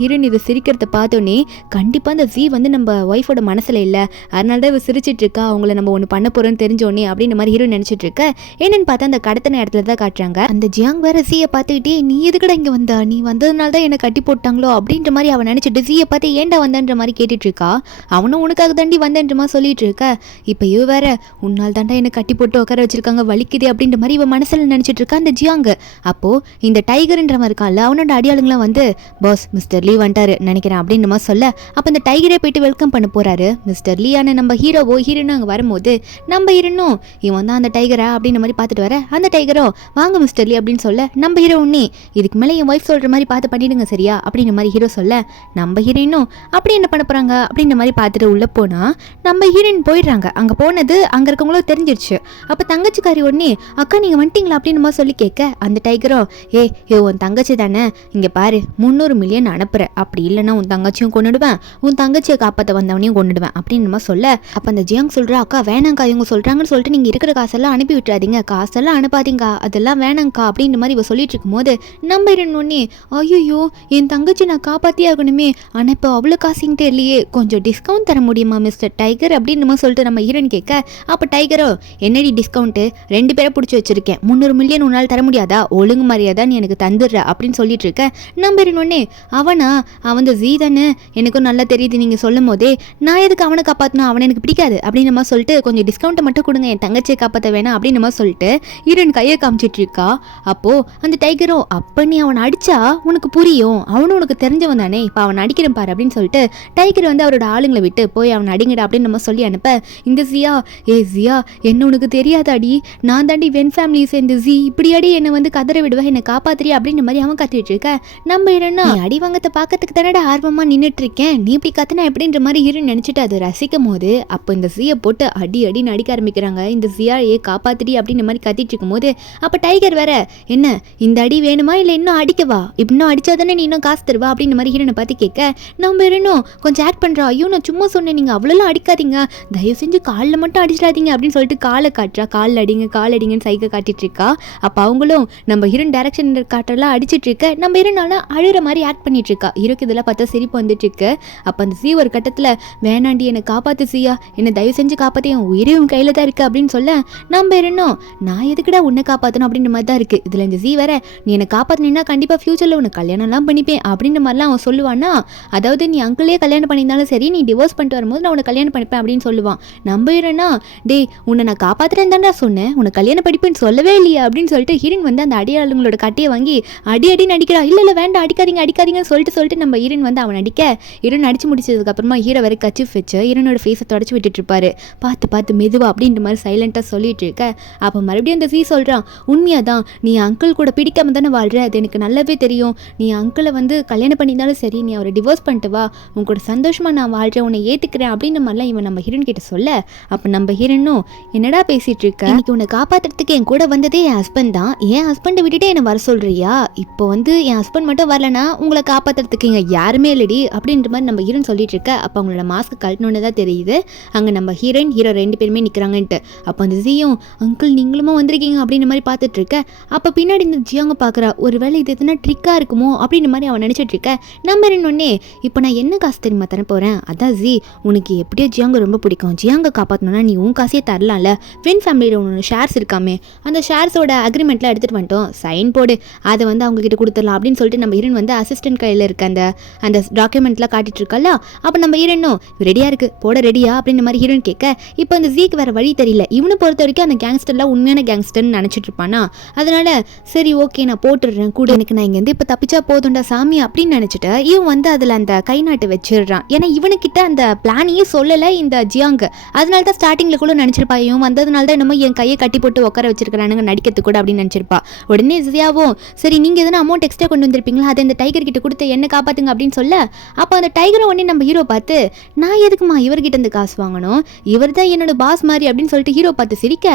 ஹீரோயின் இதை சிரிக்கிறத பார்த்தோன்னே கண்டிப்பாக அந்த ஜி வந்து நம்ம ஒய்ஃபோட மனசில் இல்லை, அதனால தான் இவ சிரிச்சிட்டு இருக்கா, அவங்கள நம்ம ஒன்று பண்ண போகிறோன்னு தெரிஞ்சோடனே அப்படின்னு மாதிரி ஹீரோயின் நினச்சிட்டு இருக்க. என்னன்னு பார்த்தா அந்த கடத்தின இடத்துல தான் காட்டுறாங்க. அந்த ஜியாங் வேற ஜியை பார்த்துக்கிட்டே நீ எதுக்கட இங்கே வந்தா, நீ வந்ததுனால தான் என்னை கட்டி போட்டாங்களோ அப்படின்ற மாதிரி அவன் நினச்சிட்டு ஜியை பார்த்து ஏண்டா வந்தன்ற மாதிரி கேட்டுட்டு இருக்கா. அவனும் உனக்காக தாண்டி வந்தன்ற மாதிரி சொல்லிட்டு இருக்க. இப்போ இவ வேற உன்னால் தாண்டா என்னை கட்டி போட்டு உட்கார வச்சிருக்காங்க வலிக்குது அப்படின்ற மாதிரி இவன் மனசில் நினச்சிட்டு இருக்கா அந்த ஜியாங். அப்போ இந்த டைகர்ன்றவன் இருக்கான்ல அவனோட அடியாளுங்களாம் வந்து பாஸ் மிஸ்டர் லீ வந்துட்டாரு நினைக்கிறேன் அப்படின்ற மாதிரி சொல்ல, அப்போ அந்த டைகரே போயிட்டு வெல்கம் பண்ண போறாரு. மிஸ்டர் லீயான நம்ம ஹீரோனும் அங்கே வரும்போது நம்ம ஹீரோனும் இவன் தான் அந்த டைகரா அப்படின்ற மாதிரி பார்த்துட்டு வர, அந்த டைகரும் வாங்க மிஸ்டர் லீ அப்படின்னு சொல்ல, நம்ம ஹீரோ உன்னே இதுக்கு மேலே என் ஒய்ஃப் சொல்ற மாதிரி பார்த்து பண்ணிடுங்க சரியா அப்படின்ற மாதிரி ஹீரோ சொல்ல, நம்ம ஹீரோயினும் அப்படி என்ன பண்ண போறாங்க அப்படின்ற மாதிரி பார்த்துட்டு உள்ள போனா நம்ம ஹீரோயின் போயிடுறாங்க. அங்கே போனது அங்கே இருக்கவங்களும் தெரிஞ்சிருச்சு. அப்போ தங்கச்சிக்காரி உடனே அக்கா நீங்கள் வந்துட்டீங்களா அப்படின்னு மாதிரி சொல்லி கேட்க, அந்த டைகரும் உன் தங்கச்சி தானே, இங்கே பாரு 300 மில்லியன் அனுப்புகிறேன், அப்படி இல்லைன்னா உன் தங்கச்சியும் கொண்டுடுவேன், உன் தங்கச்சியை காப்பாற்ற வந்தவனையும் கொண்டுடுவேன் அப்படின்னு நம்ம சொல்ல, அப்போ அந்த ஜியாங் சொல்கிறா அக்கா வேணாங்க்கா இவங்க சொல்கிறாங்கன்னு சொல்லிட்டு நீங்கள் இருக்கிற காசெல்லாம் அனுப்பி விட்டுறாதீங்க, காசெல்லாம் அனுப்பாதீங்க அதெல்லாம் வேணாங்க்கா அப்படின்ற மாதிரி இவ சொல்லிட்டு இருக்கும்போது நம்ம இருந்தோடனே ஐயோ என் தங்கச்சி நான் காப்பாற்றியே ஆகணுமே, ஆனால் இப்போ அவ்வளோ காசுங்கிட்ட இல்லையே, கொஞ்சம் டிஸ்கவுண்ட் தர முடியுமா மிஸ்டர் டைகர் அப்படின்னு நம்ம சொல்லிட்டு நம்ம ஹீரோயின் கேட்க, அப்போ டைகரோ என்னடி டிஸ்கவுண்ட்டு 2 பேரை பிடிச்சி வச்சிருக்கேன் 300 மில்லியன் உன்னால் தர முடியாதா, ஒழுங்கு மரியாதா நீ எனக்கு தந்துடுற அப்படின்னு சொல்லிட்டு இருக்க. நம்ம இருந்தோடனே அவன் ஜீ தானே எனக்கும் நல்லா தெரியுது நீங்கள் சொல்லும் போதே, நான் எதுக்கு அவனை காப்பாற்றணும், அவனை எனக்கு பிடிக்காது அப்படின்னு நம்ம சொல்லிட்டு கொஞ்சம் டிஸ்கவுண்ட்டை மட்டும் கொடுங்க என் தங்கச்சியை காப்பாற்ற வேணாம் அப்படின்னு நம்ம சொல்லிட்டு ஹீரோயின் கையை காமிச்சிட்டு இருக்கா. அப்போ அந்த டைகரும் அப்போ நீ அவனை அடிச்சா உனக்கு புரியும், அவனும் உனக்கு தெரிஞ்சவன் தானே, இப்போ அவன் அடிக்கிறேன் பாரு அப்படின்னு சொல்லிட்டு டைகர் வந்து அவரோட ஆளுங்களை விட்டு போய் அவன் அடிங்கடா அப்படின்னு நம்ம சொல்லி அனுப்ப, இந்த ஜியா ஜியா என்ன உனக்கு தெரியாதாடி, நான் தாண்டி வென் ஃபேமிலி சேர்ந்து ஜி இப்படியாடி என்னை வந்து கதற விடுவேன் என்னை காப்பாத்துறியா அப்படின்ற மாதிரி அவன் கத்திட்டு இருக்க. நம்ம ஹீரோனா அடி வாங்கத்தை பார்க்கறதுக்கு தானடா ஆர்வமா நின்றுட்டு இருக்கேன், நீ இப்படி கத்துனா எப்படின்ற மாதிரி ஹீரோயின் நினைச்சிட்டு அதை ரசிக்கும் போது அப்போ இந்த ஜியை போட்டு அடின்னு அடிக்க ஆரம்பிக்கிறாங்க. இந்த ஜியா காப்பாத்துடி அப்படின்ற மாதிரி கத்திட்டு இருக்கும் போது அப்போ டைகர் வேற என்ன இந்த அடி வேணுமா இல்லை இன்னும் அடிக்கவா, இன்னும் அடிச்சா தானே நீ இன்னும் காசு தருவா அப்படின்ற மாதிரி ஹீரோனை பார்த்து கேட்க, நம்ம ஹீரோனும் கொஞ்சம் ஆக்ட் பண்றா, ஐயோ நான் சும்மா சொன்னேன் நீங்கள் அவ்வளோலாம் அடிக்காதீங்க, தயவு செஞ்சு காலில் மட்டும் அடிச்சிடாதீங்க அப்படின்னு சொல்லிட்டு காலை காட்டுறா, கால் அடிங்கன்னு சைக்கை காட்டிட்டு இருக்கா. அப்போ அவங்களும் நம்ம ஹீரோன் டைரக்ஷன் காட்டெல்லாம் அடிச்சிட்டு இருக்க, நம்ம ஹீரோனால அழுகிற மாதிரி ஆக்ட் பண்ணிட்டு இருக்கா. ஹீரோக்கு இதெல்லாம் பார்த்தா சிரிப்பு வந்துட்டு இருக்கு. அப்போ அந்த சி ஒரு கட்டத்தில் வேணாண்டி என்னை காப்பாத்து சியா, என்னை தயவு செஞ்சு காப்பாற்றி என் உயிரே உன் கையில் தான் இருக்கு அப்படின்னு சொல்ல, நம்ம ஹீரோனும் நான் எதுக்குடா உன்னை காப்பாற்றணும் அப்படின்ற மாதிரி தான் இருக்கு. இதில் இந்த சி வேற நீ என்னை காப்பாற்றினா கண்டிப்பாக ஃபியூச்சரில் உனக்கு கல்யாணம்லாம் பண்ணிப்பேன் அப்படின்ற மாதிரிலாம் அவன் சொல்லுவானா, அதாவது நீ அங்கிளே கல்யாணம் பண்ணியிருந்தாலும் சரி நீ டிவோர்ஸ் பண்ணிட்டு வரும்போது நான் உனக்கு கல்யாணம் பண்ணிப்பேன் அப்படின்னு சொல்லுவான். நம்ம ஹீரோனா டேய் உன்னை நான் காப்பாற்றுறேன் தான்டா சொன்னேன், உனக்கு கல்யாணம் படிப்புன்னு சொல்லவே இல்லையா அப்படின்னு சொல்லிட்டு ஹீரோயின் வந்து அந்த அடியாளுங்களோட கட்டையை வாங்கி அடின்னு அடிக்கிறா. இல்லை வேண்டாம் அடிக்காதீங்கன்னு சொல்லிட்டு நம்ம ஹீரோயின் வந்து அவன் அடிக்க, ஹீரோயின் அடிச்சு முடிச்சதுக்கு அப்புறமா ஹீரோ வரை கச்சிஃப் வச்சு ஹீரோனோட ஃபேஸை தொடச்சி விட்டுட்டு இருப்பாரு. பார்த்து மெதுவா அப்படின்ற மாதிரி சைலண்டாக சொல்லிட்டு இருக்க. அப்போ மறுபடியும் அந்த சி சொல்கிறான், உண்மையாதான் நீ அங்கிள் கூட பிடிக்காம தானே வாழ்ற, அது எனக்கு நல்லாவே தெரியும், நீ அங்கிளை வந்து கல்யாணம் பண்ணியிருந்தாலும் சரி நீ அவரை டிவோர்ஸ் பண்ணிட்டு வா, உன் கூட சந்தோஷமா நான் வாழ்றேன், உன்னை ஏற்றுக்கிறேன் அப்படின்ற மாதிரிலாம் இவன் நம்ம ஹீரோன் கிட்ட சொல்ல, அப்போ நம்ம ஹீரோனும் என்னடா பேசிட்டு இருக்க, இன்னைக்கு உன்னை காப்பாற்றுறதுக்கு என் கூட வந்ததே என் ஹஸ்பண்ட் தான், என் ஹஸ்பண்டை விட்டுட்டு என்னை வர சொல்றியா, இப்போ வந்து என் ஹஸ்பண்ட் மட்டும் வரலனா உங்களை காப்பாற்றுறதுக்கு இங்கே யாருமே இல்லடி அப்படின்ற மாதிரி நம்ம ஹீரோன் சொல்லிட்டு இருக்க. அப்போ அவங்களோட மாஸ்க் கழட்டணுன்னு தான் தெரியுது அங்கே நம்ம ஹீரோ 2 பேருமே நிற்கிறாங்கன்ட்டு. அப்போ அந்த ஜியும் அங்கிள் நீங்களுமா வந்திருக்கீங்க அப்படின்ற மாதிரி பார்த்துட்டு இருக்க. அப்போ பின்னாடி இந்த ஜியாங்க பார்க்குறா, ஒரு வேளை இது எதுனா ட்ரிக்காக இருக்குமோ அப்படின்ற மாதிரி அவன் நினச்சிட்டு இருக்க. நம்ம ஒன்னே இப்போ நான் என்ன காசு தெரியுமா தர போகிறேன், அதான் ஜி உனக்கு எப்படியோ ஜியாங்க ரொம்ப பிடிக்கும், ஜியாங்க காப்பாற்றணும்னா நீ உன் காசையே தரலாம்ல, வென் ஃபேமிலியில் ஒன்று ஷேர்ஸ் இருக்காமே அந்த ஷேர்ஸோட அக்ரிமெண்ட்லாம் எடுத்துகிட்டு வந்துட்டோம், சைன் போடு, அதை வந்து அவங்ககிட்ட கொடுத்துடலாம் அப்படின்னு சொல்லிட்டு நம்ம ஹீரோன் வந்து அசிஸ்டன்ட் கையில் இருக்க அந்த டாக்குமெண்ட்லாம் காட்டிட்டு இருக்கல. அப்போ நம்ம ஹீரோனும் ரெடியாக இருக்குது போட ரெடியா அப்படின்ற மாதிரி ஹீரோன் கேட்க, இப்போ அந்த ஜீக்கு வேறு வழி தெரியல, இவனை பொறுத்த வரைக்கும் அந்த கேங்ஸ்டர்லாம் உண்மையான கேங்ஸ்டர்னு நினச்சிட்டு இருப்பானா, அதனால சரி ஓகே நான் போட்டுடுறேன் கூட, எனக்கு நான் இங்கேருந்து இப்போ தப்பிச்சா போதும்டா சாமி அப்படின்னு நினச்சிட்டு இவன் வந்து அதில் அந்த கை நாட்டு வச்சிடுறான். ஏன்னா இவனுக்கிட்ட அந்த பிளானையே சொல்லலை இந்த ஜியாங்கு, அதனால தான் ஸ்டார்டிங்கில் கூட நினச்சிருப்பா இவன் வந்ததுனால தான் என்னமோ என் கையை கட்டி போட்டு உட்கார வச்சிருக்கிறானுங்க நடிக்கிறது கூட அப்படின்னு நினச்சிருப்பா. உடனே ஜியாவும் சரி நீங்கள் எதனா அமௌண்ட் எக்ஸ்ட்ரா கொண்டு வந்திருப்பீங்களா, அதை அந்த டைகர் கிட்ட கொடுத்து என்ன காப்பாத்துங்க அப்படின்னு சொல்ல, அப்போ அந்த டைகரை உடனே நம்ம ஹீரோ பார்த்து நான் எதுக்குமா இவர்கிட்ட இருந்து காசு வாங்கணும், இவர் தான் என்னோட பாஸ் மாதிரி அப்படின்னு சொல்லிட்டு ஹீரோ பார்த்து சிரிக்க,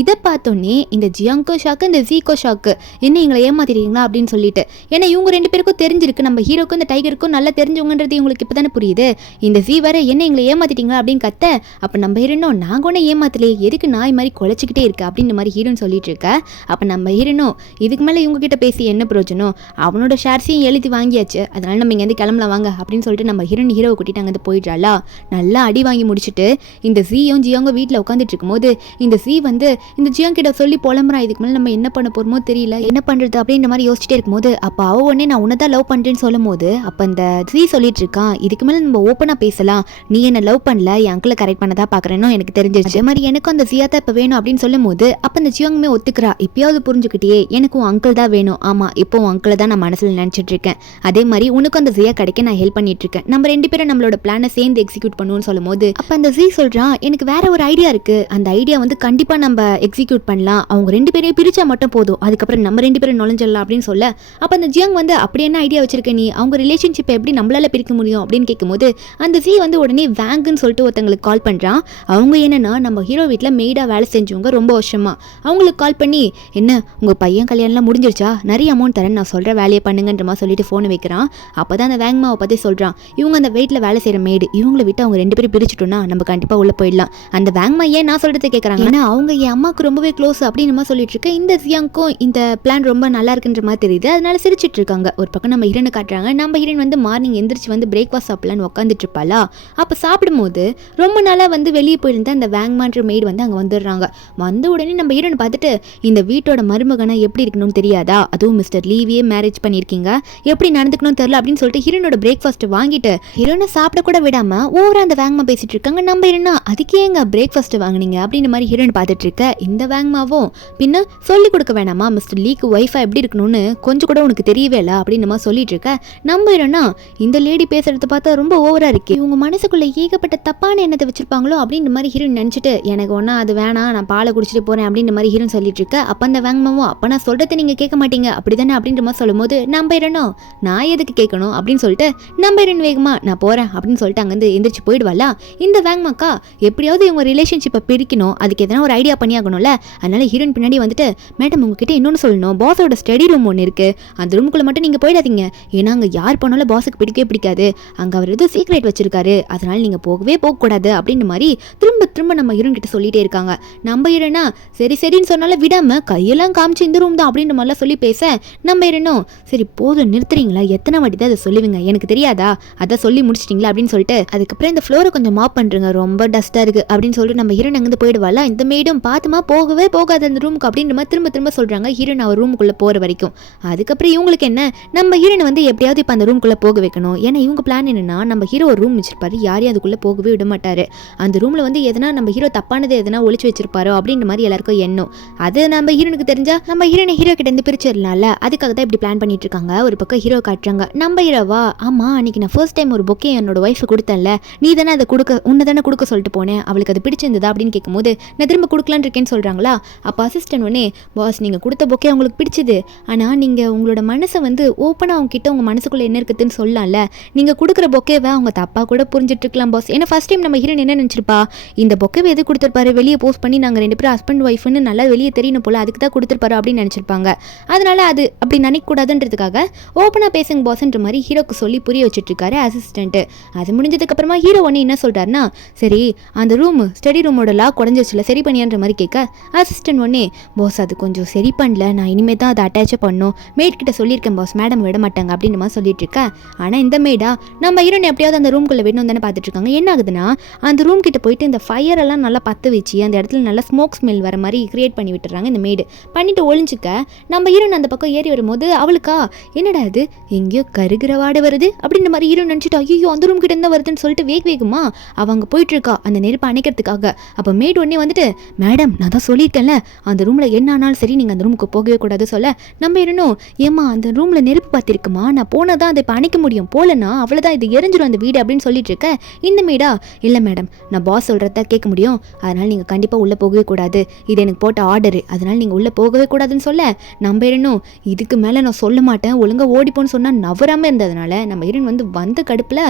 இதை பார்த்தோன்னே இந்த ஜியாங்கோ ஷாக்கு இந்த ஜீகோ ஷாக்கு என்ன எங்களை ஏமாத்திட்டீங்களா அப்படின்னு சொல்லிட்டு. ஏன்னா இவங்க 2 பேருக்கும் தெரிஞ்சிருக்கு, நம்ம ஹீரோக்கும் இந்த டைகருக்கும் நல்லா தெரிஞ்சவங்கன்றது இவங்களுக்கு இப்போ தானே புரியுது. இந்த ஜீ வேற என்ன எங்களை ஏமாத்திட்டீங்களா அப்படின்னு கத்த, அப்போ நம்ம ஹீரோனும் நாங்கள் ஒன்றும் ஏமாத்தலையே, எதுக்கு நாய் மாதிரி குலைச்சிக்கிட்டே இருக்கு அப்படின்னு மாதிரி ஹீரோன்னு சொல்லிட்டு இருக்க. அப்போ நம்ம ஹீரோனும் இதுக்கு மேலே இவங்க கிட்ட பேசி என்ன பிரயோஜனம், அவனோட ஷேர்ஸையும் எழுதி வாங்கியாச்சு, அதனால நம்ம இங்கேருந்து கிளம்பலாம் வாங்க அப்படின்னு சொல்லிட்டு நம்ம ஹீரோவை கூட்டிட்டு அங்கேருந்து போயிடுறாளா. நல்லா அடி வாங்கி முடிச்சுட்டு இந்த ஜீயும் ஜியாங்கோ வீட்டில் உட்காந்துட்டு இருக்கும்போது இந்த ஜீ வந்து இந்த ஜியாங் கிட்ட சொல்லி புலம்புறான், இதுக்கு மேலே நம்ம என்ன பண்ண போறோமோ தெரியல, என்ன பண்றது அப்படின்ற மாதிரி யோசிச்சுட்டே இருக்கும்போது அப்போ அவ உடனே நான் உன்னதான் லவ் பண்றேன்னு சொல்லும் போது அப்போ இந்த ஜீ சொல்லிட்டு இருக்கான், இதுக்கு மேலே நம்ம ஓப்பனா பேசலாம், நீ என்ன லவ் பண்ணல, என் அங்கிளை கரெக்ட் பண்ணதா பாக்குறேன்னு எனக்கு தெரிஞ்சிருச்சு, அதே மாதிரி எனக்கும் அந்த ஜியா தான் இப்போ வேணும் அப்படின்னு சொல்லும் போது அப்போ அந்த ஜியாங்குமே ஒத்துக்கிறா, இப்பயாவது புரிஞ்சுக்கிட்டே எனக்கும் அங்கிள் தான் வேணும், ஆமா இப்போ அங்கிளை தான் நான் மனசுல நினைச்சிட்டு இருக்கேன், அதே மாதிரி உனக்கும் அந்த ஜியா கிடைக்க நான் ஹெல்ப் பண்ணிட்டு இருக்கேன், நம்ம 2 பேரும் நம்மளோட பிளானை சேர்ந்து எக்ஸிக்யூட் பண்ணுவோம்னு சொல்லும் போது அப்போ அந்த ஜீ சொல்றான், எனக்கு வேற ஒரு ஐடியா இருக்கு, அந்த ஐடியா வந்து கண்டிப்பா நம்ம எக்ஸிக்யூட் பண்ணலாம், அவங்க 2 பேரையும் பிரிச்சா மட்டும் போதும், அதுக்கப்புறம் நம்ம 2 பேரும் நுழைஞ்சிடலாம் அப்படின்னு சொல்ல அப்போ அந்த ஜியாங் வந்து அப்படி என்ன ஐடியா வச்சிருக்க நீ, அவங்க ரிலேஷன்ஷிப்பை எப்படி நம்மளால பிரிக்க முடியும் அப்படின்னு கேட்கும்போது அந்த ஜீ வந்து உடனே வேங்குன்னு சொல்லிட்டு ஒருத்தங்களுக்கு கால் பண்றான். அவங்க என்னன்னா நம்ம ஹீரோ வீட்டில் மெய்டா வேலை செஞ்சவங்க ரொம்ப வருஷமா, அவங்களுக்கு கால் பண்ணி என்ன உங்க பையன் கல்யாணம்லாம் முடிஞ்சிருச்சா, நிறைய அமௌண்ட் தரேன், நான் சொல்ற வேலையை பண்ணுங்கன்ற மாதிரி சொல்லிட்டு ஃபோனை வைக்கிறான். அப்பதான் அந்த வேங்மாவை பத்தி சொல்றான், இவங்க அந்த வீட்டில் வேலை செய்யற மேடு, இவங்களை விட்டு அவங்க 2 பேரும் பிரிச்சுட்டோம்னா நம்ம கண்டிப்பா உள்ள போயிடலாம். அந்த வேங்மா ஏன் நான் சொல்றதை கேட்கறாங்க, ஏன்னா அவங்க என் அம்மாவுக்கு ரொம்பவே க்ளோஸ் அப்படின்னு நம்ம சொல்லிட்டு இருக்க. இந்த ஜியாங்க்கும் இந்த பிளான் ரொம்ப நல்லா இருக்குன்ற மாதிரி தெரியுது, அதனால சிரிச்சிட்டு இருக்காங்க. ஒரு பக்கம் நம்ம ஹீரோனை காட்டுறாங்க, நம்ம ஹீரோன் வந்து மார்னிங் எந்திரிச்சு வந்து பிரேக்ஃபாஸ்ட் சாப்பிடலான்னு உட்காந்துட்டு இருப்பாளா. அப்போ சாப்பிடும்போது ரொம்ப நாளாக வந்து வெளியே போயிருந்த அந்த வேங்மான்ற மெய்டு வந்து அங்கே வந்துடுறாங்க. வந்த உடனே நம்ம ஹீரோனை பார்த்துட்டு இந்த வீட்டோட மருமகனை எப்படி இருக்கணும்னு தெரியாதா, அதுவும் மிஸ்டர் லீவியே மேரேஜ் பண்ணியிருக்கீங்க, எப்படி நடந்துக்கணும் தெரியல அப்படின்னு சொல்லிட்டு ஹீரோனோட பிரேக்ஃபாஸ்ட் வாங்கிட்டு ஹீரோனை சாப்பிட கூட விடாம ஓவரா அந்த வேங்மா பேசிட்டு இருக்காங்க. நம்ம ஹீரோனா அதுக்கே எங்க பிரேக்ஃபாஸ்ட் வாங்கினீங்க அப்படின்னு மாதிரி ஹீரோன் பார்த்துட்டு இருக்க. இந்த வேங்மாவும் பின்ன சொல்லி கொடுக்க வேணாமா, மிஸ்டர் லீக்கு ஒய்ஃபா எப்படி இருக்கணும்னு கொஞ்சம் கூட உனக்கு தெரியவே இல்லை அப்படின்னு நம்ம சொல்லிட்டு இருக்க. நம்ம ஹீரோனா இந்த லேடி பேசுறது பார்த்தா ரொம்ப ஓவரா இருக்கு, இவங்க மனசுக்குள்ள ஏகப்பட்ட தப்பான எண்ணத்தை வச்சிருப்பாங்களோ அப்படின்னு மாதிரி ஹீரோன் நினைச்சிட்டு எனக்கு ஒன்னா அது வேணாம், நான் பாலை குடிச்சிட்டு போறேன் அப்படின்னு மாதிரி ஹீரோன் சொல்லிட்டு இருக்க. அப்ப அந்த வேங்மாவும் அப்ப நான் சொல்றதை நீங்க கேட்க மாட்டீங்க அப்படிதானே அப்படின்ற மாதிரி சொல்லும் போது நம்ம ஹீரோனோ நான் எதுக்கு கேட்கணும் அப்படின்னு சொல்லிட்டு நம்ம ஹீரோன் வேகமா நான் போறேன் அப்படின்னு சொல்லிட்டு அங்கிருந்து எந்திரிச்சு போயிடுவாளா. இந்த வேங்மாக்கா எப்படியாவது இவங்க ரிலேஷன்ஷிப்பை பிரிக்கணும், அதுக்கு எதனா ஒரு ஐடியா பண்ணி ஆகணும்ல, அதனால ஹீரோயின் பின்னாடி வந்துட்டு மேடம் உங்ககிட்ட இன்னொன்று சொல்லணும், பாஸோட ஸ்டடி ரூம் ஒன்று இருக்கு, அந்த ரூமுக்குள்ள மட்டும் நீங்க போயிடாதீங்க, ஏன்னா அங்கே யார் பண்ணாலும் பாஸுக்கு பிடிக்கவே பிடிக்காது, அங்கே அவர் ஏதோ சீக்ரெட் வச்சிருக்காரு, அதனால நீங்க போகவே போகக்கூடாது அப்படின்னு மாதிரி திரும்ப திரும்ப நம்ம ஹீரோன் கிட்ட சொல்லிட்டே இருக்காங்க. நம்ம ஹீரோனா சரி சரின்னு சொன்னால விடாம கையெல்லாம் காமிச்சு இந்த ரூம் தான் அப்படின்ற மாதிரிலாம் சொல்லி பேச நம்ம ஹீரோனும் சரி போதும் நிறுத்துறீங்களா, எத்தனை வாட்டி தான் அதை சொல்லுவீங்க, எனக்கு தெரியாதா, அதை சொல்லி முடிச்சிட்டிங்களா அப்படின்னு சொல்லிட்டு அதுக்கப்புறம் இந்த ஃப்ளோரை கொஞ்சம் மாப் பண்றீங்க, ரொம்ப டஸ்டா இருக்கு அப்படின்னு சொல்லிட்டு நம்ம ஹீரோன் அங்கிருந்து போயிடுவாளா. இந்த மேடும் பாத்துமா போகவே போகாது அந்த ரூமுக்கு அப்படின்ற மாதிரி திரும்ப திரும்ப சொல்றாங்க ஹீரோன் அவர் ரூமுக்குள்ள போற வரைக்கும். அதுக்கப்புறம் இவங்களுக்கு என்ன, நம்ம ஹீரோனை வந்து எப்படியாவது இப்போ அந்த ரூமுக்குள்ள போக வைக்கணும், ஏன்னா இவங்க பிளான் என்னன்னா நம்ம ஹீரோ ஒரு ரூம் வச்சிருப்பாரு, யாரையும் அதுக்குள்ள போகவே விட மாட்டாரு, அந்த ரூம்ல வந்து எதனா நம்ம ஹீரோ தப்பானது எதனா ஒளிச்சு வச்சிருப்பாரோ அப்படின்ற மாதிரி எல்லாருக்கும் எண்ணம். அது நம்ம ஹீரோனுக்கு தெரிஞ்சா நம்ம ஹீரோனை ஹீரோ கிட்ட இருந்து பிரிச்சிடலாம்ல, அதுக்காக தான் இப்படி பிளான் பண்ணிட்டு இருக்காங்க. ஒரு பக்கம் ஹீரோ காட்டுறாங்க, நம்ம ஹீரோவா ஆமா அன்னைக்கு நான் ஃபர்ஸ்ட் டைம் ஒரு பொக்கே என்னோட ஒய்ஃபு கொடுத்தேன்ல, நீ தானே அதை கொடுக்க உன்னை தானே கொடுக்க சொல்லிட்டு போனேன், அவளுக்கு அது பிடிச்சிருந்ததா அப்படின்னு கேட்கும்போது நான் திரும்ப கொடுக்கலான்னு இருக்கேன்னு சொல்றாங்களா. அப்போ அசிஸ்டன்ட் உடனே பாஸ் நீங்க கொடுத்த பொக்கே அவங்களுக்கு பிடிச்சது, ஆனா நீங்க உங்களோட மனசை வந்து ஓப்பனா அவங்க கிட்ட உங்க மனசுக்குள்ள என்ன இருக்குதுன்னு சொல்லலாம்ல, நீங்க கொடுக்குற பொக்கேவை அவங்க தப்பா கூட புரிஞ்சிட்டு இருக்கலாம் பாஸ், ஏன்னா ஃபர்ஸ்ட் டைம் நம்ம ஹீரோன் என்ன நினைச்சிருப்பா, இந்த பொக்கேவை எது கொடுத்துருப்பாரு, வெளியே போஸ்ட் பண்ணி நாங்கள் 2 பேரும் ஹஸ்பண்ட் ஒய்ஃப்னு நல்லா வெளியே தெரியணும் போல அதுக்கு தான் கொடுத்துருப்பாரு அப்படின்னு நினைச்சிருப்பாங்க, அதனால அது அப்படி நினைக்க கூடாதுன்றதுக்காக ஓப்பனா பேசுங்க பாஸ்ன்ற மாதிரி ஹீரோக்கு சொல்லி புரிய வச்சுட்டு இருக்காரு அசிஸ்டன்ட். அது முடிஞ்சதுக்கு அப்புறமா ஹீரோ ஒன்று என்ன சொல்றாருன்னா சரி அந்த ரூம் ஸ்டடி ரூமோட லாக் குறைஞ்சிருச்சுல சரி பண்ணியான்ற மாதிரி கேட்க அசிஸ்டன்ட் ஒன்னே பாஸ் அது கொஞ்சம் சரி பண்ணல, நான் இனிமே தான் அதை அட்டாச் பண்ணும், மேட் கிட்ட சொல்லியிருக்கேன் பாஸ், மேடம் விட மாட்டாங்க அப்படின்ற மாதிரி சொல்லிட்டு இருக்கேன். ஆனால் இந்த மேடா நம்ம ஹீரோன் எப்படியாவது அந்த ரூம்குள்ளே வேணும் தானே பார்த்துட்டு இருக்காங்க. என்ன ஆகுதுன்னா அந்த ரூம் கிட்ட போயிட்டு இந்த ஃபயர் எல்லாம் நல்லா பற்ற வச்சு அந்த இடத்துல நல்லா ஸ்மோக் ஸ்மெல் வர மாதிரி கிரியேட் பண்ணி விட்டுறாங்க இந்த மேடு. பண்ணிட்டு ஒளிஞ்சுக்க நம்ம ஹீரோன் அந்த பக்கம் ஏறி வரும்போது அவளுக்கா என்னடா இது எங்கேயோ கருகிற வாடை வருது அப்படின்ற மாதிரி ஹீரோன் நினச்சிட்டு ஐயோ அந்த ரூம் கிட்ட இருந்தால் வருதுன்னு சொல்லிட்டு வேகமா அவங்க போயிட்டு இருக்கா அந்த நெருப்பை அணைக்கிறதுக்காக. அப்போ மேடு உடனே வந்துட்டு மேடம் நான் தான் சொல்லியிருக்கேன்ல அந்த ரூம்ல என்ன ஆனாலும் சரி நீங்க அந்த ரூமுக்கு போகவே கூடாது சொல்ல நம்ம இருந்தோம் ஏமா அந்த ரூம்ல நெருப்பு பார்த்திருக்குமா, நான் போனதான் அதை இப்போ அணைக்க முடியும், போலன்னா அவ்வளோதான் இது எரிஞ்சிடும் அந்த வீடு அப்படின்னு சொல்லிட்டு இருக்க. இந்த மேடா இல்லை மேடம் நான் பாஸ் சொல்றதா கேட்க முடியும், அதனால நீங்க கண்டிப்பா உள்ள போகவே கூடாது, இது எனக்கு போட்ட ஆர்டரு, அதனால நீங்க உள்ள போகவே கூடாதுன்னு சொல்ல நம்ம இருந்தோம் இதுக்கு மேல நான் சொல்ல மாட்டேன் ஒழுங்கா ஓடிப்போன்னு சொன்னா நவராம இருந்ததுனால நம்ம இருன் வந்து வந்த கடுப்புல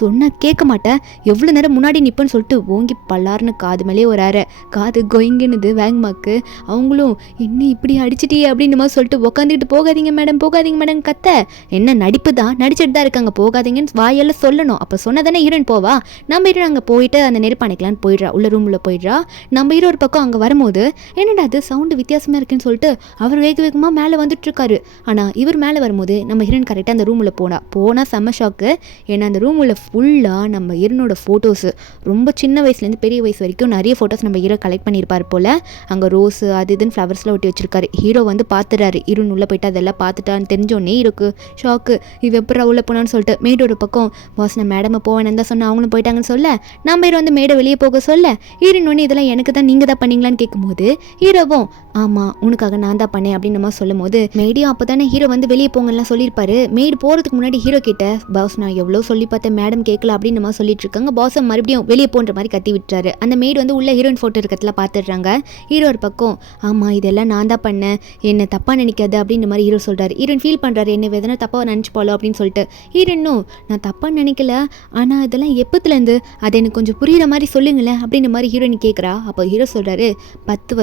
சொன்னா கேட்க மாட்டேன் எவ்வளவு நேரம் முன்னாடி நிப்பேன்னு சொல்லிட்டு ஓங்கி பல்லாருன்னு காது மேலே ஒரு அரை காது கொயங்கினுது வேங்மாக்கு. அவங்களும் என்ன இப்படி அடிச்சிட்டியே அப்படின்னு மாதிரி சொல்லிட்டு உட்காந்துக்கிட்டு போகாதீங்க மேடம் கத்த. என்ன நடிப்பு தான், நடிச்சிட்டு தான் இருக்காங்க, போகாதீங்கன்னு வாயெல்லாம் சொல்லணும். அப்போ சொன்னதானே ஹீரோயின் போவா. நம்ம ஹீரோ அங்கே போயிட்டு அந்த நெருப்பு அணைக்கலான்னு போயிடுறா, உள்ள ரூமில் போயிடுறா. நம்ம ஹீரோ ஒரு பக்கம் அங்கே வரும்போது என்னடா அது சவுண்டு வித்தியாசமாக இருக்குன்னு சொல்லிட்டு அவர் வேகமாக மேலே வந்துட்டு இருக்காரு. ஆனால் இவர் மேலே வரும்போது நம்ம ஹீரோயின் கரெக்டாக அந்த ரூமில் போனால் செம்ம ஷாக்கு. ஏன்னா அந்த ரூமில் ஃபுல்லாக நம்ம ஹீரோனோட ஃபோட்டோஸு, ரொம்ப சின்ன வயசுலேருந்து பெரிய வயசு வரைக்கும் நிறைய ஃபோட்டோஸ் நம்ம ஹீரோ கலெக்ட் பண்ணியிருப்பார் போல். அங்கே ரோஸு அது இதுன்னு ஃப்ளவர்ஸ்லாம் ஒட்டி வச்சிருக்காரு. ஹீரோ வந்து பார்த்துறாரு, ஹீரோன் உள்ளே போயிட்டு அதெல்லாம் பார்த்துட்டான்னு தெரிஞ்சோடனே ஹீரோக்கு ஷாக்கு. இவ எப்படா உள்ளே போனான்னு சொல்லிட்டு மேடோட பக்கம் பாஸ் நான் மேடமை போவேன்னு தான் சொன்னால் அவங்களும் போயிட்டாங்கன்னு சொல்ல, நம்ம ஹீரோ வந்து மேடை வெளியே போக சொல்ல, ஹீரோயின் ஒன்று இதெல்லாம் எனக்கு தான் நீங்கள் தான் பண்ணீங்களான்னு கேட்கும்போது ஹீரோவும் ஆமாம் உனக்காக நான் தான் பண்ணேன் அப்படின்னு நம்ம சொல்லும் போது மேடியும் அப்போ தானே ஹீரோ வந்து வெளியே போங்கலாம் சொல்லியிருப்பாரு. மேடு போகிறதுக்கு முன்னாடி ஹீரோ கிட்ட பாஸ் நான் எவ்வளோ சொல்லி பார்த்தேன் மேடம் கேட்கல அப்படின்னு நம்ம சொல்லிட்டு இருக்காங்க. பாஸை மறுபடியும் வெளியே போன்ற மாதிரி கத்தி விட்டுறாரு. அந்த மேடு வந்து உள்ள ஹீரோயின் ஃபோட்டோ இருக்கிறதுல பார்த்துடுறாங்க. ஹீரோ ஒரு பக்கம் ஆமாம் இதெல்லாம் நான் தான் பண்ணேன், என்னை தப்பாக நினைக்காது அப்படின்ற மாதிரி ஹீரோ சொல்கிறாரு. ஹீரோயின் ஃபீல் பண்ணுறாரு, என்ன எதனா தப்பாக நினச்சிப்பாலோ அப்படின்னு சொல்லிட்டு. ஹீரோயினும் நான் தப்பாக நினைக்கல, ஆனால் இதெல்லாம் எப்பத்துலேருந்து அதை எனக்கு கொஞ்சம் புரிகிற மாதிரி சொல்லுங்களேன் அப்படின்ற மாதிரி ஹீரோயின் கேட்குறா. அப்போ ஹீரோ சொல்கிறாரு 10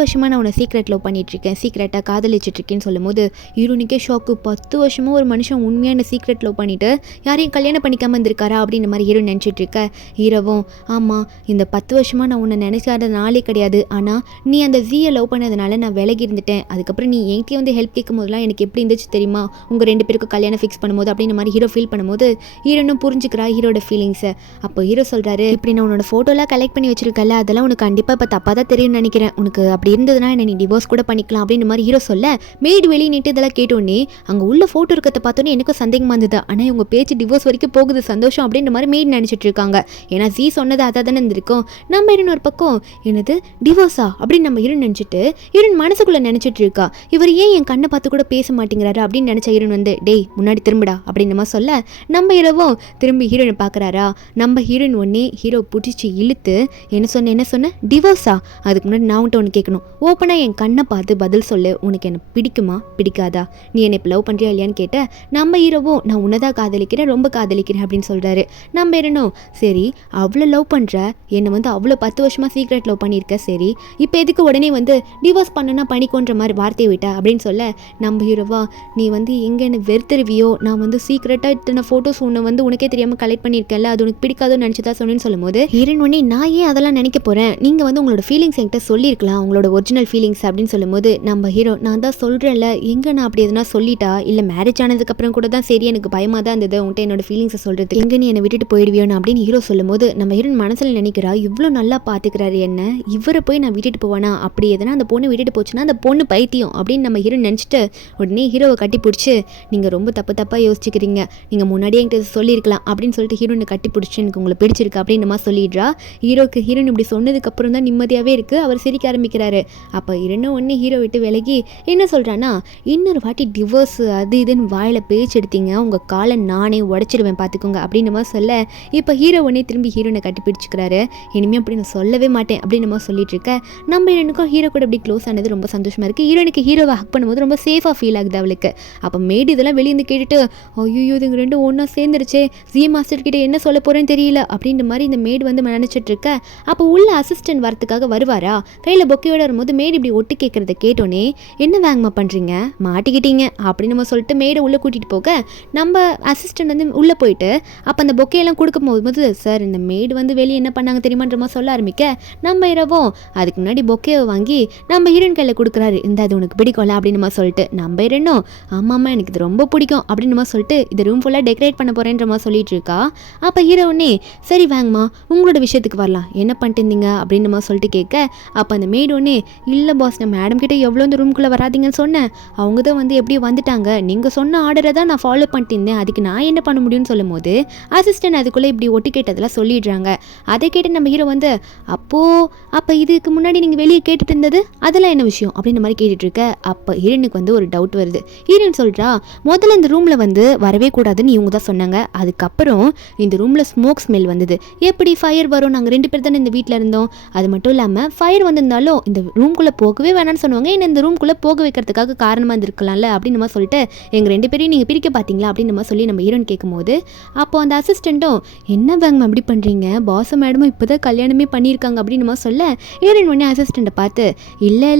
வருஷமாக நான் உன்னை சீக்ரெட் லவ் பண்ணிகிட்ருக்கேன், சீக்ரெட்டாக காதலிச்சிட்ருக்கேன்னு சொல்லும் போது ஹீரோனிக்கே ஷாக்கு. 10 வருஷமாக ஒரு மனுஷன் உண்மையான சீக்ரெட் லவ் பண்ணிவிட்டு யாரையும் கல்யாணம் பண்ணிக்காமல் இருந்திருக்காரா அப்படின்ற மாதிரி ஹீரோ நினச்சிட்டு இருக்க. ஹீரோவும் ஆமாம் இந்த 10 வருஷமாக நான் உன்னை நினைக்காத நாளே கிடையாது, ஆனால் நீ அந்த ஜீயை லவ் பண்ணதுனால நான் விலகி இருந்துட்டேன். அதுக்கப்புறம் நீ என்கிட்ட வந்து ஹெல்ப் கேட்கும் போதெல்லாம் எனக்கு எப்படி இருந்துச்சு தெரியுமா, உங்கள் 2 பேருக்கும் கல்யாணம் ஃபிக்ஸ் பண்ணும்போது அப்படின்ற மாதிரி ஹீரோ ஃபீல் பண்ணும்போது ஹீரோனும் புரிஞ்சுக்கிறா ஹீரோட ஃபீலிங்ஸை. அப்போ ஹீரோ சொல்கிறாரு இப்படி நான் உன்னோட ஃபோட்டோலாம் கலெக்ட் பண்ணி வச்சிருக்கல அதெல்லாம் உனக்கு கண்டிப்பாக இப்போ தப்பாக தான் தெரியும்னு நினைக்கிறேன், உனக்கு அப்படி இருந்ததுன்னா என்ன நீ டிவோர்ஸ் கூட பண்ணிக்கலாம் அப்படின்ற மாதிரி ஹீரோ சொல்ல, மேடு வெளியே நிட்டு இதெல்லாம் கேட்டோன்னே அங்கே உள்ள ஃபோட்டோ இருக்கிறத பார்த்தோன்னே எனக்கும் சந்தேகமாக இருந்தது. ஆனால் இவங்க பேச்சு டிவோர்ஸ் வரைக்கும் போகுது, சந்தோஷம் அப்படின்ற மாதிரி மேடு நினச்சிட்டு இருக்காங்க. ஏன்னா ஜீ சொன்னது அதாக தானே இருந்திருக்கும். நம்ம ஹீரோன் ஒரு பக்கம் என்னது டிவோர்ஸா அப்படின்னு நம்ம ஹீரோன் நினச்சிட்டு ஹீரோன் மனசுக்குள்ளே நினச்சிட்டு இருக்கா. இவர் ஏன் என் கண்ணை பார்த்து கூட பேச மாட்டேங்கிறாரு அப்படின்னு நினச்ச ஹீரோன் வந்து டேய் முன்னாடி திரும்பிடா அப்படின்னு நம்ம சொல்ல, நம்ம ஹீரோவும் திரும்பி ஹீரோனை பார்க்குறாரா. நம்ம ஹீரோயின் ஒன்னே ஹீரோ பிடிச்சி இழுத்து என்ன சொன்ன டிவோர்ஸா, அதுக்கு முன்னாடி நான் உன்ட்ட ஒன்று கேட்கணும், ஓப்பனாக என் கண்ணை பார்த்து பதில் சொல்லு, உனக்கு என்ன பிடிக்குமா பிடிக்காதா, நீ என்னை இப்போ லவ் பண்ணுறியா இல்லையான்னு கேட்ட நம்ம ஹீரோவும் நான் உன்னதான் காதலிக்கிறேன், ரொம்ப காதலிக்கிறேன் அப்படின்னு சொல்கிறாரு. நம்ம ஹீரோனும் சரி அவ்வளோ லவ் பண்ணுற, என்னை வந்து அவ்வளோ 10 வருஷமாக சீக்ரெட் லவ் பண்ணியிருக்க, சரி இப்போ எதுக்கு உடனே வந்து டிவோர்ஸ் பண்ணுனா பண்ணிக்கோன்ற மாதிரி வார்த்தையை விட்டா அப்படின்னு சொல்ல, நம்ம ஹீரோவா நீ வந்து எங்கே என்ன வெறுத்துருவியோ, நான் வந்து சீக்ரெட்டாக இத்தனை ஃபோட்டோஸ் உன்னை வந்து உனக்கே தெரியாமல் கலெக்ட் பண்ணியிருக்கேன்ல, அது உனக்கு பிடிக்காதோன்னு நினச்சிதான் சொன்னேன்னு சொல்லும் போது ஹீரோயின் உடனே நான் ஏன் அதெல்லாம் நினைக்க போகிறேன், நீங்கள் வந்து உங்களோட ஃபீலிங்ஸ் என்கிட்ட சொல்லியிருக்கலாம், உங்களோட ஒரிஜினல் ஃபீலிங்ஸ் அப்படின்னு சொல்லும்போது நம்ம ஹீரோ நான் தான் சொல்கிறேன்ல எங்கே நான் அப்படி எதுனா சொல்லிட்டா இல்லை மேரேஜ் ஆனதுக்கப்புறம் கூட தான் சரி எனக்கு பயமாக தான் இருந்தது உன்ட்ட என்னோட ஃபீலிங்ஸை சொல்கிறது, எங்கே நீ என்னை விட்டுட்டு போயிடுவியோன்னு அப்படின்னு ஹீரோ சொல்லும்போது நம்ம ஹீரோயின் மனசில் நினைக்கிறா இவ்வளோ நல்லா பார்த்துக்கிறாரு என்ன, இவரை போய் நான் விட்டுட்டு போவேனா, அப்படி எதனா அந்த பொண்ணு விட்டுட்டு போச்சுன்னா அந்த பொண்ணு பைத்தியம் அப்படின்னு நம்ம ஹீரோ நினச்சிட்டு உடனே ஹீரோவை கட்டி பிடிச்சி நீங்கள் ரொம்ப தப்பாக யோசிச்சுக்கிறீங்க, நீங்கள் முன்னாடியே என்கிட்ட சொல்லியிருக்கலாம் அப்படின்னு சொல்லிட்டு ஹீரோனை கட்டி பிடிச்சி எனக்கு உங்களை பிடிச்சிருக்கு அப்படின்னு நம்ம சொல்லிடுறா. ஹீரோக்கு ஹீரோயின் இப்படி சொன்னதுக்கப்புறம் தான் நிம்மதியாகவே இருக்குது. அவர் சிரிக்க ஆரம்பிக்கிறாரு. அப்போ இன்னும் ஒன்று ஹீரோ விட்டு விலகி என்ன சொல்கிறான்னா இன்னொரு வாட்டி டிவோர்ஸ் அது இதுன்னு வாயில் பேச்சு எடுத்தீங்க உங்கள் காலை நானே உடச்சிடுவேன் பார்த்துக்கோங்க அப்படின்னு நம்ம சொல்ல, இப்போ ஹீரோ ஒன்னே திரும்பி ஹீரோனை கட்டி பிடிச்சிக்கிறாரு. இனிமேல் அப்படி நான் சொல்லவே மாட்டேன் அப்படின்னு நம்ம சொல்லிட்டு இருக்க. நம்ம ஹீரோனுக்கும் ஹீரோ கூட அப்படி க்ளோஸ் ஆனது ரொம்ப சந்தோஷமாக இருக்குது. ஹீரோனுக்கு ஹீரோவை ஹக் பண்ணும்போது ரொம்ப சேஃபாக ஃபீல் ஆகுது அவளுக்கு. அப்போ மேடு இதெல்லாம் வெளியே வந்து கேட்டுட்டு ஐயோ இதுங்க ரெண்டும் ஒன்றா சேர்ந்துருச்சே, ஜி மாஸ்டர் கிட்ட என்ன சொல்ல போகிறேன்னு தெரியல அப்படின்ற மாதிரி இந்த மேடு வந்து நினச்சிட்டு இருக்க. அப்போ உள்ள அசிஸ்டன்ட் வரத்துக்காக வருவாரா, கையில் பொக்கையோட வரும்போது மேடு இப்படி ஒட்டு கேட்குறத கேட்டோன்னே என்ன வேங்கம்மா பண்ணுறீங்க மாட்டிக்கிட்டீங்க அப்படின்னு நம்ம சொல்லிட்டு மேடை உள்ளே கூட்டிகிட்டு போக நம்ம அசிஸ்டன்ட் வந்து உள்ளே போயிட்டு அப்போ அந்த பொக்கையெல்லாம் கொடுக்கும் போது சார் இந்த மேடு வந்து வெளியே என்ன பண்ணாங்க தெரியுமான்ற மாதிரி சொல்ல ஆரம்பிக்க, நம்ம இரவும் அதுக்கு முன்னாடி பொக்கையை வாங்கி நம்ம ஹீரோயின் கையில் கொடுக்குறாரு, இந்த அது உனக்கு பிடிக்கும்ல அப்படின்னு நம்ம சொல்லிட்டு நம்ம ஹீரோனும் ஆமாம்மா எனக்கு இது ரொம்ப பிடிக்கும் அப்படின்னு நம்ம சொல்லிட்டு இந்த ரூம் ஃபுல்லாக டெக்கரேட் பண்ண போகிறேன்ற மாதிரி சொல்லிட்டு இருக்கா. அப்போ ஹீரோனே சரி வாங்கம்மா உங்களோட விஷயத்துக்கு வரலாம், என்ன பண்ணிட்டு இருந்தீங்க அப்படின்னு நம்ம சொல்லிட்டு கேட்க, அப்போ அந்த மேடு ஒன்னே இல்லை பாஸ் நான் மேடம் கிட்ட எவ்வளோ இந்த ரூம்குள்ளே வராதிங்கன்னு சொன்னேன், அவங்க தான் வந்து எப்படியோ வந்துட்டாங்க, நீங்கள் சொன்ன ஆர்டரை தான் நான் ஃபாலோ பண்ணிட்டு இருந்தேன், அதுக்கு நான் என்ன பண்ண முடியும்னு சொல்லும் போது அசிஸ்டன்ட் அதுக்குள்ளே இப்படி ஒட்டி கேட்டதெல்லாம் சொல்லிடுறாங்க. அதை கேட்டு நம்ம ஹீரோ வந்து அப்போ இதுக்கு முன்னாடி நீங்கள் வெளியே கேட்டுட்டு இருந்தது அதெல்லாம் என்ன விஷயம் அப்படின்ற மாதிரி கேட்டுட்டு இருக்க. அப்போ ஹீரோனுக்கு வந்து ஒரு டவுட் வருது. ஹீரோயின் சொல்கிறா முதல்ல இந்த ரூமில் வந்து வரவே கூடாதுன்னு இவங்க தான் சொன்னாங்க, அதுக்கப்புறம் இந்த ரூமில் ஸ்மோக் ஸ்மெல் வந்தது, எப்படி ஃபயர் வரும், நாங்கள் 2 பேர் தானே இந்த வீட்டில் இருந்தோம், அது மட்டும் இல்லாமல் ஃபயர் வந்திருந்தாலும் இந்த ரூம்குள்ளே போகவே வேணான்னு சொன்னாங்க, என்ன இந்த ரூம்குள்ளே போக வைக்கிறதுக்காக காரணமாக இருந்திருக்கலாம்ல அப்படின்னு நம்ம சொல்லிட்டு எங்கள் 2 பேரையும் நீங்கள் பிரிக்க பார்த்தீங்களா அப்படின்னு நம்ம சொல்லி நம்ம ஹீரோன் கேட்கும்போது அப்போ அந்த அசிஸ்டண்ட்டும் என்ன வாங்க அப்படி பண்ணுறீங்க, பாஸ் மேடமும் இப்போ தான் கல்யாணமே பண்ணியிருக்காங்க அப்படின்னு நம்ம சொல்ல ஹீரோயின் உடனே அசிஸ்டண்ட்டை பார்த்து இல்லை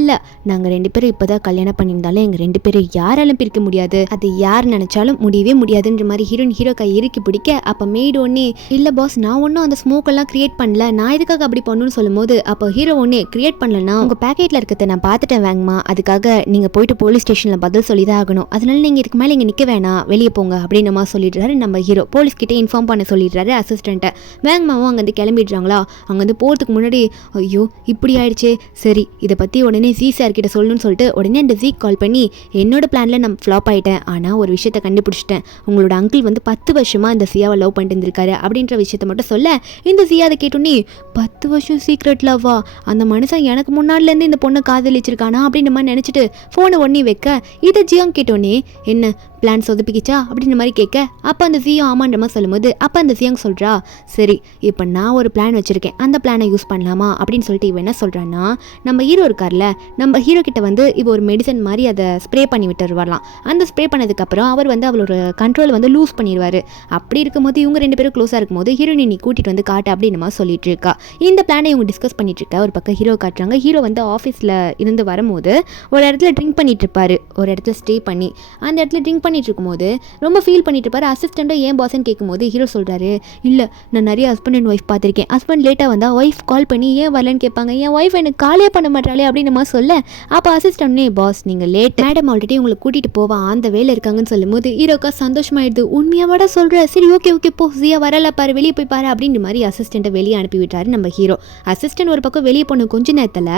நாங்கள் 2 பேரும் இப்போ தான் கல்யாணம் பண்ணியிருந்தாலும் எங்கள் 2 பேரும் யாராலும் பிரிக்க முடியாது, அது யார் நினச்சாலும் முடியவே முடியாதுன்ற மாதிரி ஹீரோ கை இறுக்கி பிடிக்க அப்போ மெய்டு ஒன்னே இல்லை பாஸ் நான் ஒன்றும் அந்த ஸ்மோக்கெல்லாம் கிரியேட் பண்ணல, நான் இதுக்காக அப்படி பண்ணணும்னு சொல்லும்போது அப்போ ஹீரோ ஒன்னே கிரியேட் பண்ணலன்னா உங்கள் பேக்கெட்டில் இருக்கிறத நான் பார்த்துட்டேன் வேங்கம்மா, அதுக்காக நீங்கள் போயிட்டு போலீஸ் ஸ்டேஷனில் பதில் சொல்லி தான் ஆகணும், அதனால நீங்கள் இதுக்கு மேலே இங்கே நிற்க வேணாம் வெளியே போங்க அப்படின்னு நம்ம சொல்லிடுறாரு. நம்ம ஹீரோ போலீஸ்கிட்டே இன்ஃபார்ம் பண்ண சொல்லிடுறாரு அசிஸ்டண்ட்டை. வேங்கம்மாவும் அங்கேருந்து கிளம்பிடுறாங்களா, அங்கேருந்து போகிறதுக்கு முன்னாடி ஐயோ இப்படி ஆயிடுச்சு, சரி இதை பற்றி உடனே ஜி சார் கிட்ட சொல்லணும்னு சொல்லிட்டு உடனே அந்த ஜி கால் பண்ணி என்னோட பிளானில் நான் ஃப்ளாப் ஆகிட்டேன், ஆனால் ஒரு விஷயத்தை கண்டுபிடிச்சிட்டேன், உங்களோட அங்கிள் வந்து 10 வருஷமாக இந்த சியாவை லவ் பண்ணிட்டு இருந்திருக்காரு அப்படின்ற விஷயத்தை மட்டும் சொல்ல இந்த சியா அதை கேட்டோன்னே 10 வருஷம் சீக்ரெட் லவ்வா, அந்த மனுஷன் எனக்கு முன்னாடிலேருந்து இந்த பொண்ணை காதலிச்சிருக்கானா அப்படின்ற மாதிரி நினச்சிட்டு ஃபோனை ஒன்னி வைக்க இதை ஜியாங் கேட்டோன்னே என்ன பிளான் சொதப்பிக்கிச்சா அப்படின்ற மாதிரி கேட்க அப்போ அந்த ஜியோ ஆமான்ற மாதிரி சொல்லும்போது அப்போ அந்த ஜியாங் சொல்கிறா சரி இப்போ நான் ஒரு பிளான் வச்சுருக்கேன், அந்த பிளானை யூஸ் பண்ணலாமா அப்படின்னு சொல்லிட்டு இவன் என்ன சொல்கிறான்னா நம்ம ஹீரோ இருக்கார்ல, நம்ம ஹீரோ கிட்ட வந்து இப்போ ஒரு மெடிசன் மாதிரி அதை ஸ்ப்ரே பண்ணி விட்டு வரலாம், அந்த ஸ்ப்ரே பண்ணதுக்கப்புறம் அவர் வந்து அவளோட கண்ட்ரோல் வந்து லூஸ் பண்ணிடுவார், அப்படி இருக்கும்போது இவங்க 2 பேரும் க்ளோஸாக இருக்கும்போது ஹீரோயினை நீ கூட்டிகிட்டு வந்து காட்டு அப்படின்னு மாதிரி சொல்லிட்டு இருக்கா. இந்த பிளானை இவங்க டிஸ்கஸ் பண்ணிட்டு இருக்கா. ஒரு பக்கம் ஹீரோ காட்டுறாங்க. ஹீரோ வந்து ஆஃபீஸில் இருந்து வரும்போது ஒரு இடத்துல ட்ரிங்க் பண்ணிட்டு இருப்பாரு, ஒரு இடத்துல ஸ்டே பண்ணி அந்த இடத்துல ட்ரிங்க் பண்ணிட்டு இருக்கும்போது ரொம்ப ஃபீல் பண்ணிட்டு இருப்பாரு. அசிஸ்டண்ட்டை ஏன் பாஸ்ன்னு கேட்கும்போது ஹீரோ சொல்கிறாரு இல்லை நான் நிறைய ஹஸ்பண்ட் அண்ட் ஒய்ஃப் பார்த்துருக்கேன், ஹஸ்பண்ட் லேட்டாக வந்தால் ஒய்ஃப் கால் பண்ணி ஏன் வரலன்னு கேட்பாங்க, என் ஒய்ஃப் எனக்கு காலே பண்ண மாட்டாளே அப்படின்னு மாதிரி சொல்ல அப்போ அசிஸ்டன்ட்னே பாஸ் நீங்கள் லேட், மேடம் ஆல்ரெடி உங்களை கூட்டிகிட்டு போவா அந்த வேலை இருக்காங்கன்னு சொல்லும்போது ஹீரோக்கா சந்தோஷமாயிடுது. உண்மையாவட சொல்கிற, சரி ஓகே போ ஜியா வரல பாரு வெளியே போய் பாரு அப்படின்ற மாதிரி அசிஸ்டண்ட்டை வெளியே அனுப்பி விட்டாரு நம்ம ஹீரோ. அசிஸ்டன்ட் ஒரு பக்கம் வெளியே போன கொஞ்ச நேரத்தில்